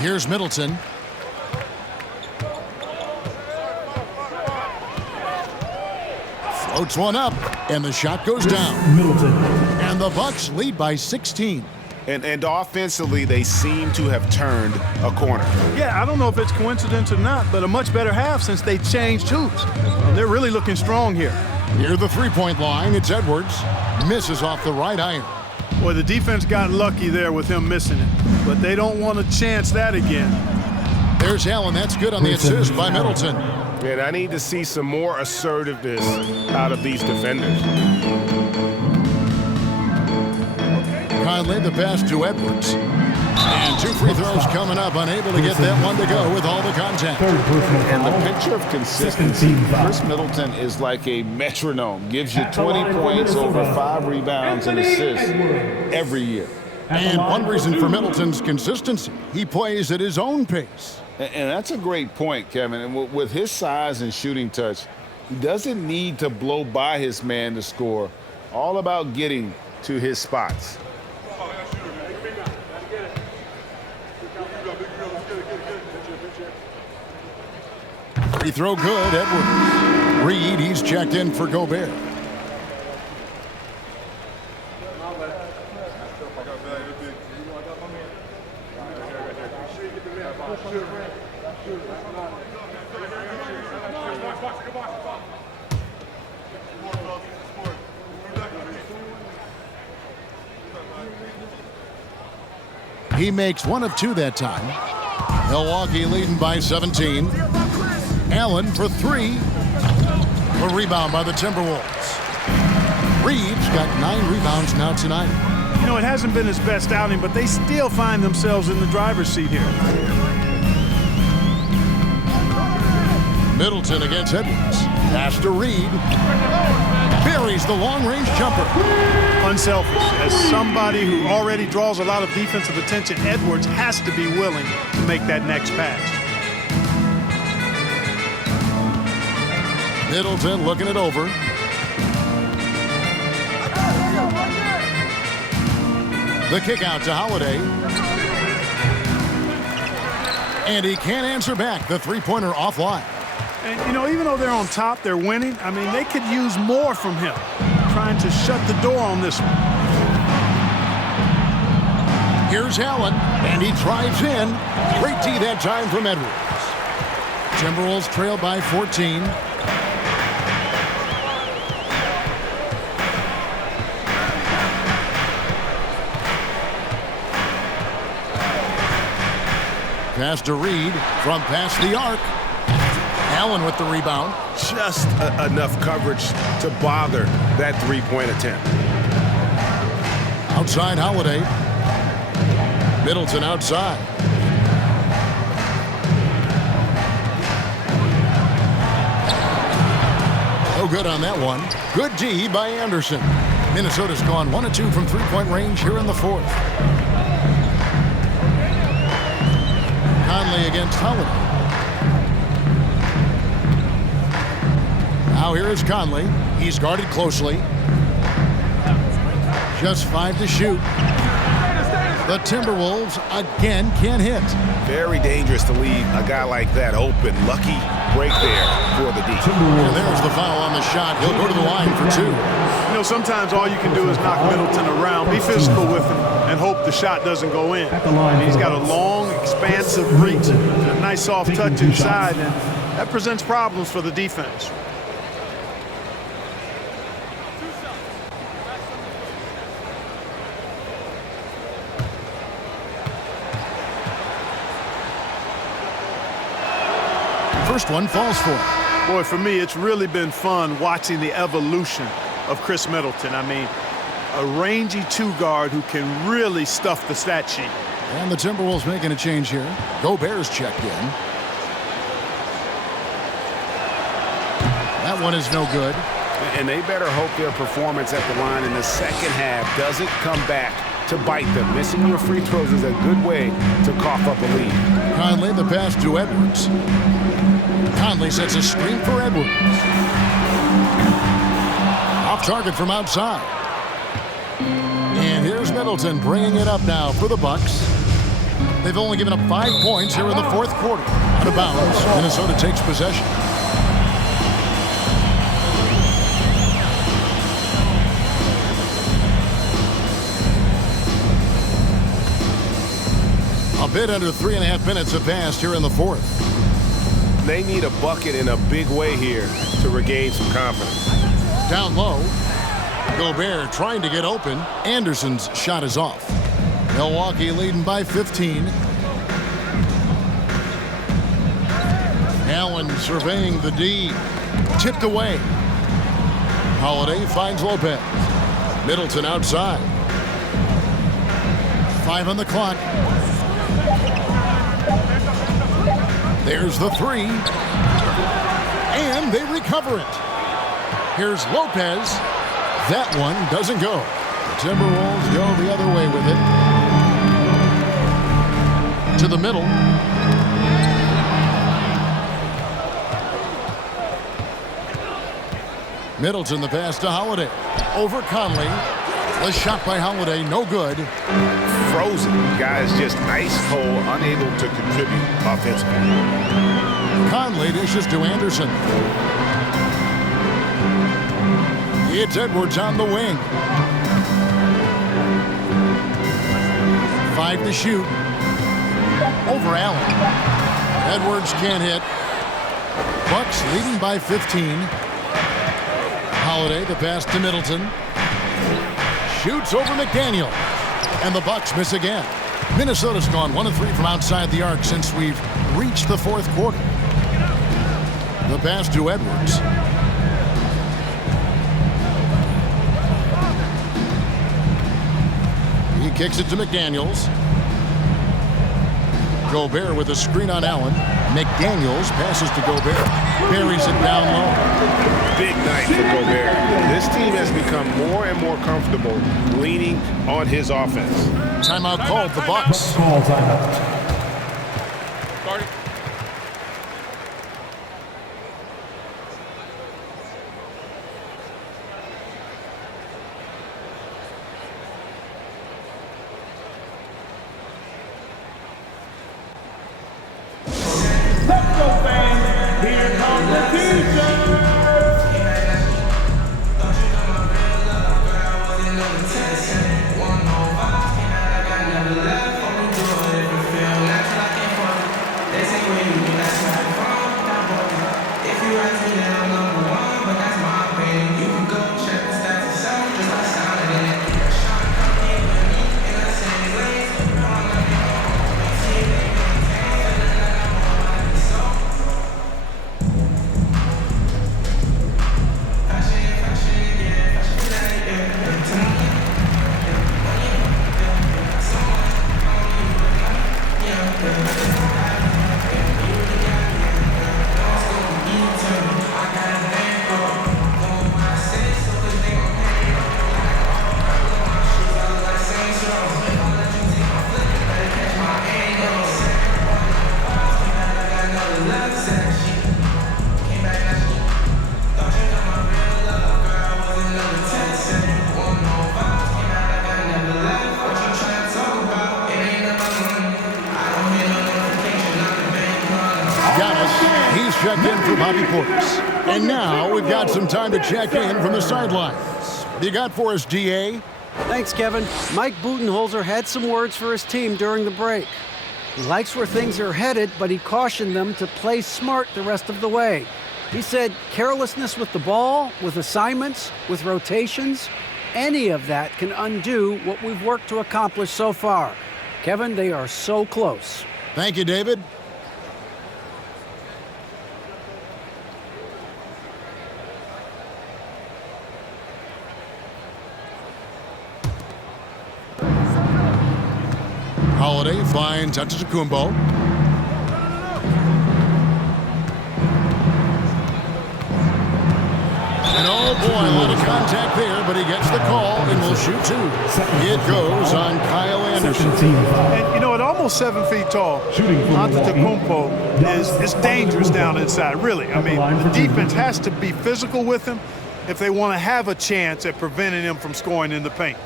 Here's Middleton. Floats one up, and the shot goes down. Middleton. And the Bucks lead by 16. And offensively, they seem to have turned a corner. Yeah, I don't know if it's coincidence or not, but a much better half since they changed hoops. And they're really looking strong here. Near the three-point line, it's Edwards. Misses off the right iron. Boy, the defense got lucky there with him missing it, but they don't want to chance that again. There's Allen. That's good on the assist by Middleton. And I need to see some more assertiveness out of these defenders. Conley, the pass to Edwards. And 2 free throws coming up, unable to get that one to go with all the contact. And the picture of consistency, Chris Middleton is like a metronome. Gives you 20 points, over 5 rebounds and assists every year. And one reason for Middleton's consistency, he plays at his own pace. And that's a great point, Kevin. And with his size and shooting touch, he doesn't need to blow by his man to score. All about getting to his spots. Free throw good, Edwards. Reed, he's checked in for Gobert. He makes one of two that time. Milwaukee leading by 17. Allen for three. A rebound by the Timberwolves. Reeves got 9 rebounds now tonight. You know, it hasn't been his best outing, but they still find themselves in the driver's seat here. Middleton against Edwards. Pass to Reed. Buries the long-range jumper. Unselfish. As somebody who already draws a lot of defensive attention, Edwards has to be willing to make that next pass. Middleton looking it over. The kick out to Holiday. And he can't answer back. The three-pointer offline. And, you know, even though they're on top, they're winning. I mean, they could use more from him. Trying to shut the door on this one. Here's Allen, and he drives in. Great D that time from Edwards. Timberwolves trail by 14. Pass to Reed from past the arc. Allen with the rebound. Just enough coverage to bother that three-point attempt. Outside Holiday. Middleton outside. No good on that one. Good D by Anderson. Minnesota's gone 1 of 2 from three-point range here in the fourth. Conley against Holiday. Now here is Conley. He's guarded closely. Just 5 to shoot. The Timberwolves again can't hit. Very dangerous to leave a guy like that open. Lucky break there for the D. And there's the foul on the shot. He'll go to the line for 2. You know, sometimes all you can do is knock Middleton around, be physical with him, and hope the shot doesn't go in. He's got a long, expansive reach, and a nice soft touch inside, and that presents problems for the defense. First one falls for him. Boy, for me, it's really been fun watching the evolution of Chris Middleton. I mean, a rangy 2-guard who can really stuff the stat sheet. And the Timberwolves making a change here. Gobert's checked in. That one is no good. And they better hope their performance at the line in the second half doesn't come back to bite them. Missing your free throws is a good way to cough up a lead. Conley, the pass to Edwards. Conley sets a screen for Edwards. Off target from outside. And here's Middleton bringing it up now for the Bucks. They've only given up 5 points here in the fourth quarter. Out of bounds. Minnesota takes possession. A bit under 3.5 minutes have passed here in the fourth. They need a bucket in a big way here to regain some confidence. Down low. Gobert trying to get open. Anderson's shot is off. Milwaukee leading by 15. Allen surveying the D. Tipped away. Holiday finds Lopez. Middleton outside. 5 on the clock. There's the 3. And they recover it. Here's Lopez. That one doesn't go. The Timberwolves go the other way with it. To the middle. Middleton the pass to Holiday. Over Conley. The shot by Holiday, no good. Frozen. Guys just ice cold, unable to contribute offensively. Conley dishes to Anderson. It's Edwards on the wing. 5 to shoot. Over Allen. Edwards can't hit. Bucks leading by 15. Holiday, the pass to Middleton. Shoots over McDaniel. And the Bucks miss again. Minnesota's gone 1 of 3 from outside the arc since we've reached the fourth quarter. The pass to Edwards. He kicks it to McDaniels. Gobert with a screen on Allen. McDaniels passes to Gobert. Buries it down low. Big night for Gobert. This team has become more and more comfortable leaning on his offense. Timeout called the Bucks. Checked in for Bobby Portis. And now we've got some time to check in from the sidelines. What do you got for us, DA? Thanks, Kevin. Mike Budenholzer had some words for his team during the break. He likes where things are headed, but he cautioned them to play smart the rest of the way. He said carelessness with the ball, with assignments, with rotations, any of that can undo what we've worked to accomplish so far. Kevin, they are so close. Thank you, David. Holiday finds Antetokounmpo. And oh boy, a lot of contact there, but he gets the call and will shoot 2. It goes on Kyle Anderson. And you know, at almost 7 feet tall, Antetokounmpo is dangerous down inside, really. I mean, the defense has to be physical with him if they want to have a chance at preventing him from scoring in the paint.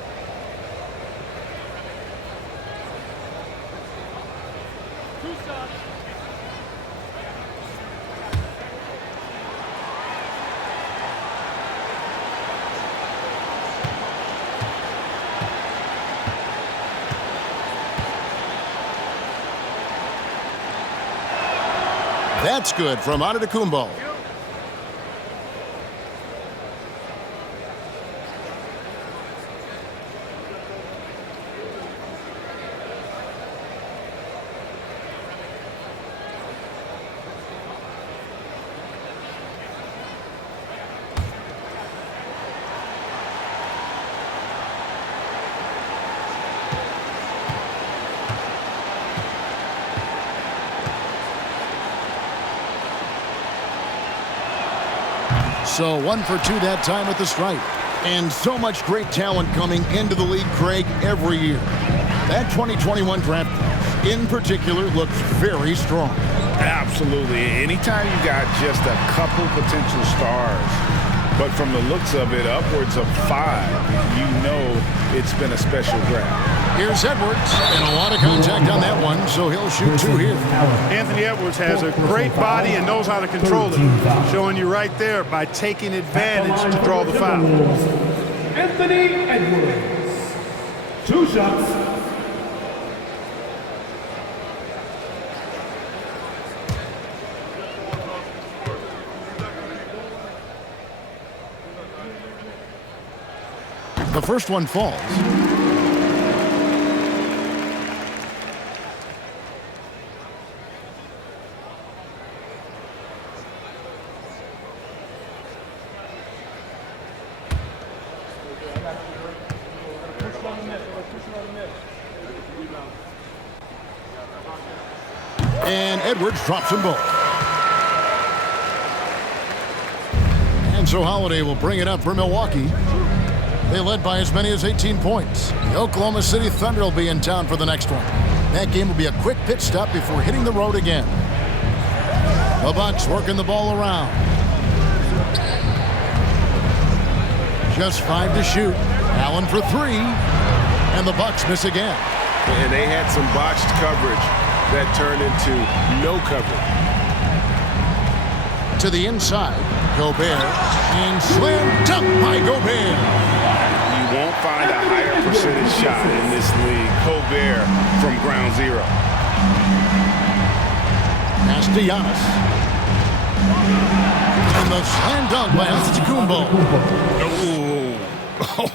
That's good from Antetokounmpo. So 1 for 2 that time at the stripe. And so much great talent coming into the league, Craig, every year. That 2021 draft class, in particular, looks very strong. Absolutely. Anytime you got just a couple potential stars, but from the looks of it, upwards of 5, you know it's been a special draft. Here's Edwards, and a lot of contact on that one, so he'll shoot 2 here. Anthony Edwards has a great body and knows how to control it, showing you right there by taking advantage to draw the foul. Anthony Edwards. 2 shots. the first one falls. And Edwards drops them both. And so Holiday will bring it up for Milwaukee. They led by as many as 18 points. The Oklahoma City Thunder will be in town for the next one. That game will be a quick pit stop before hitting the road again. The Bucks working the ball around. Just 5 to shoot. Allen for 3. And the Bucks miss again. And they had some botched coverage that turned into no coverage. To the inside, Gobert, and slam dunk by Gobert. You won't find a higher percentage shot in this league. Gobert from ground zero. Pass to Giannis. And the slam dunk by Antetokounmpo.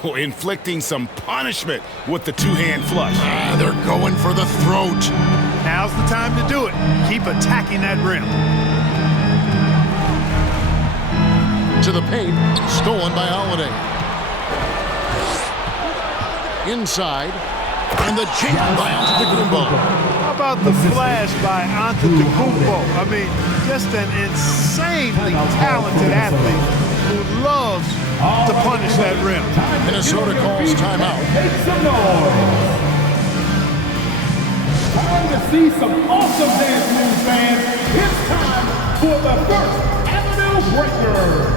Oh, inflicting some punishment with the two-hand flush. They're going for the throat. Now's the time to do it. Keep attacking that rim. To the paint, stolen by Holiday. Inside, and the jam by Antetokounmpo. How about the flash by Antetokounmpo? I mean, just an insanely talented athlete who loves to punish that rim. Minnesota calls timeout. Make some noise. Time to see some awesome dance moves, fans. It's time for the First Avenue Breakers.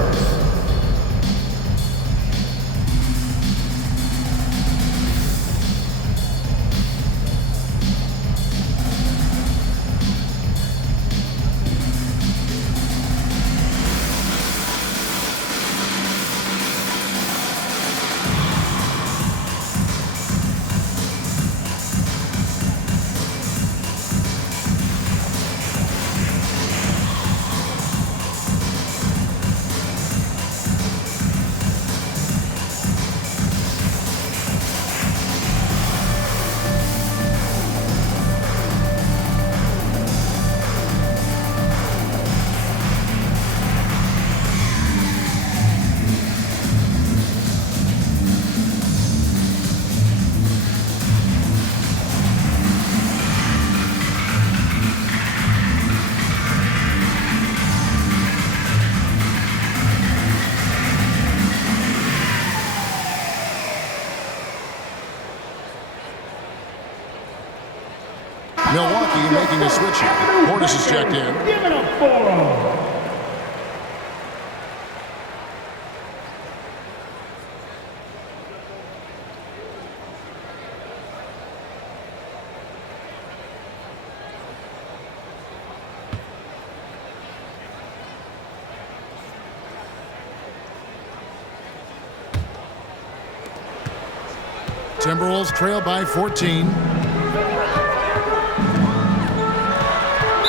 Milwaukee making a switch here. Portis is checked in. Give it up for him. Timberwolves trail by 14.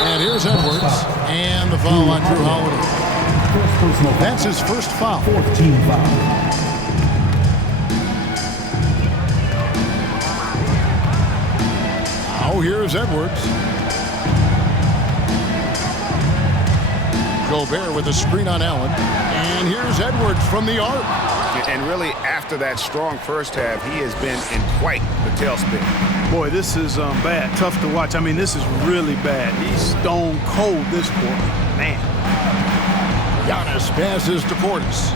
And here's Edwards. And the foul on Drew Holiday. That's his first foul. 14 foul. Now here's Edwards. Gobert with a screen on Allen. And here's Edwards from the arc. And really, after that strong first half, he has been in quite the tailspin. Boy, this is bad. Tough to watch. I mean, this is really bad. He's stone cold this quarter. Man. Giannis passes to Portis.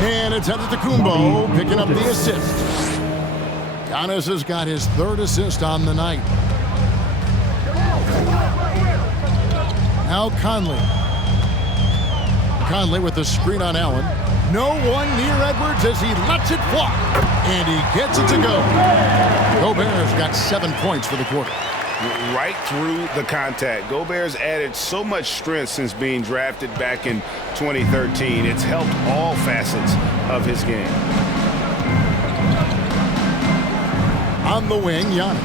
And it's Antetokounmpo picking up the assist. Giannis has got his third assist on the night. Now Conley. Conley with the screen on Allen. No one near Edwards as he lets it fly. And he gets it to go. Gobert's got 7 points for the quarter. Right through the contact. Gobert's added so much strength since being drafted back in 2013. It's helped all facets of his game. On the wing, Giannis.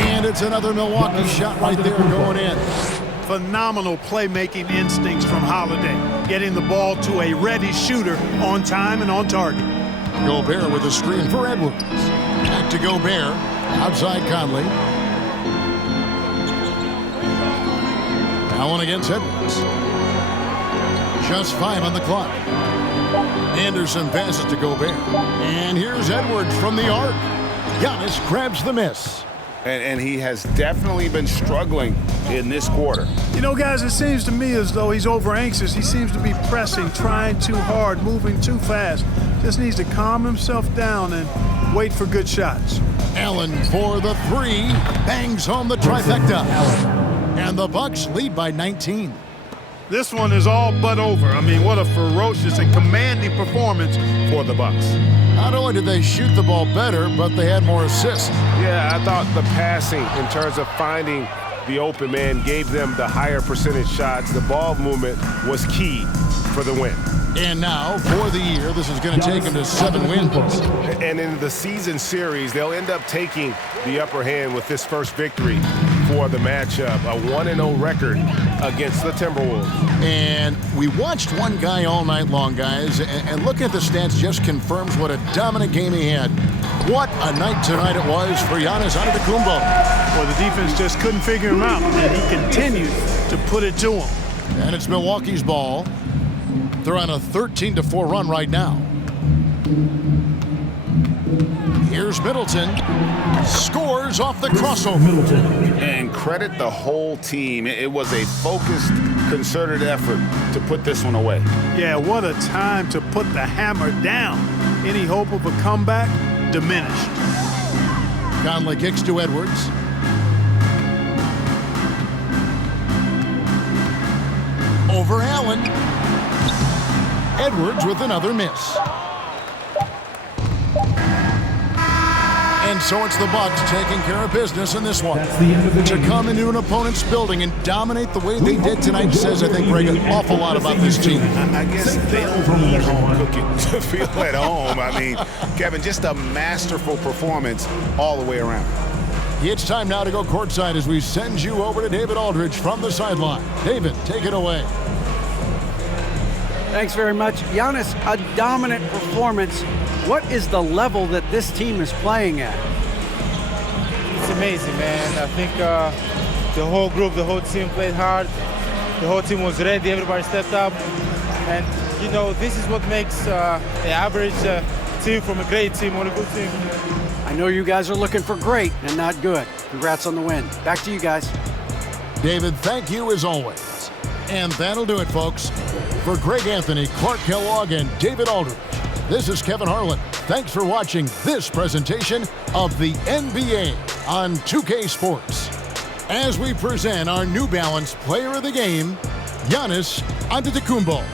And it's another Milwaukee shot right there going in. phenomenal playmaking instincts from Holiday, getting the ball to a ready shooter on time and on target. Gobert with a screen for Edwards. Back to Gobert. Outside Conley. Allen against Edwards. Just 5 on the clock. Anderson passes to Gobert. And here's Edwards from the arc. Giannis grabs the miss. And he has definitely been struggling in this quarter. You know, guys, it seems to me as though he's over anxious. He seems to be pressing, trying too hard, moving too fast. Just needs to calm himself down and wait for good shots. Allen for the 3. Bangs home the trifecta. And the Bucks lead by 19. This one is all but over. I mean, what a ferocious and commanding performance for the Bucks. Not only did they shoot the ball better, but they had more assists. Yeah, I thought the passing in terms of finding the open man gave them the higher percentage shots. The ball movement was key for the win. And now, for the year, this is going to take them to 7 wins. And in the season series, they'll end up taking the upper hand with this first victory for the matchup, a 1-0 record against the Timberwolves. And we watched one guy all night long, guys, and looking at the stats just confirms what a dominant game he had. What a night tonight it was for Giannis Antetokounmpo. Well, the defense just couldn't figure him out, and he continued to put it to him. And it's Milwaukee's ball. They're on a 13-4 run right now. Here's Middleton. Scores off the crossover. And credit the whole team. It was a focused, concerted effort to put this one away. Yeah, what a time to put the hammer down. Any hope of a comeback diminished. Conley kicks to Edwards. Over Allen. Edwards with another miss. And so it's the Bucks taking care of business in this one. To come into an opponent's building and dominate the way they did tonight says, I think, Greg, an awful lot about this team. I guess they don't need home cooking to feel at home. I mean, Kevin, just a masterful performance all the way around. It's time now to go courtside as we send you over to David Aldridge from the sideline. David, take it away. Thanks very much. Giannis, a dominant performance. What is the level that this team is playing at? It's amazing, man. I think the whole group, the whole team played hard. The whole team was ready. Everybody stepped up. And, you know, this is what makes the average team from a great team or a good team. I know you guys are looking for great and not good. Congrats on the win. Back to you guys. David, thank you as always. And that'll do it, folks. For Greg Anthony, Clark Kellogg, and David Aldridge, this is Kevin Harlan. Thanks for watching this presentation of the NBA on 2K Sports. As we present our New Balance Player of the Game, Giannis Antetokounmpo.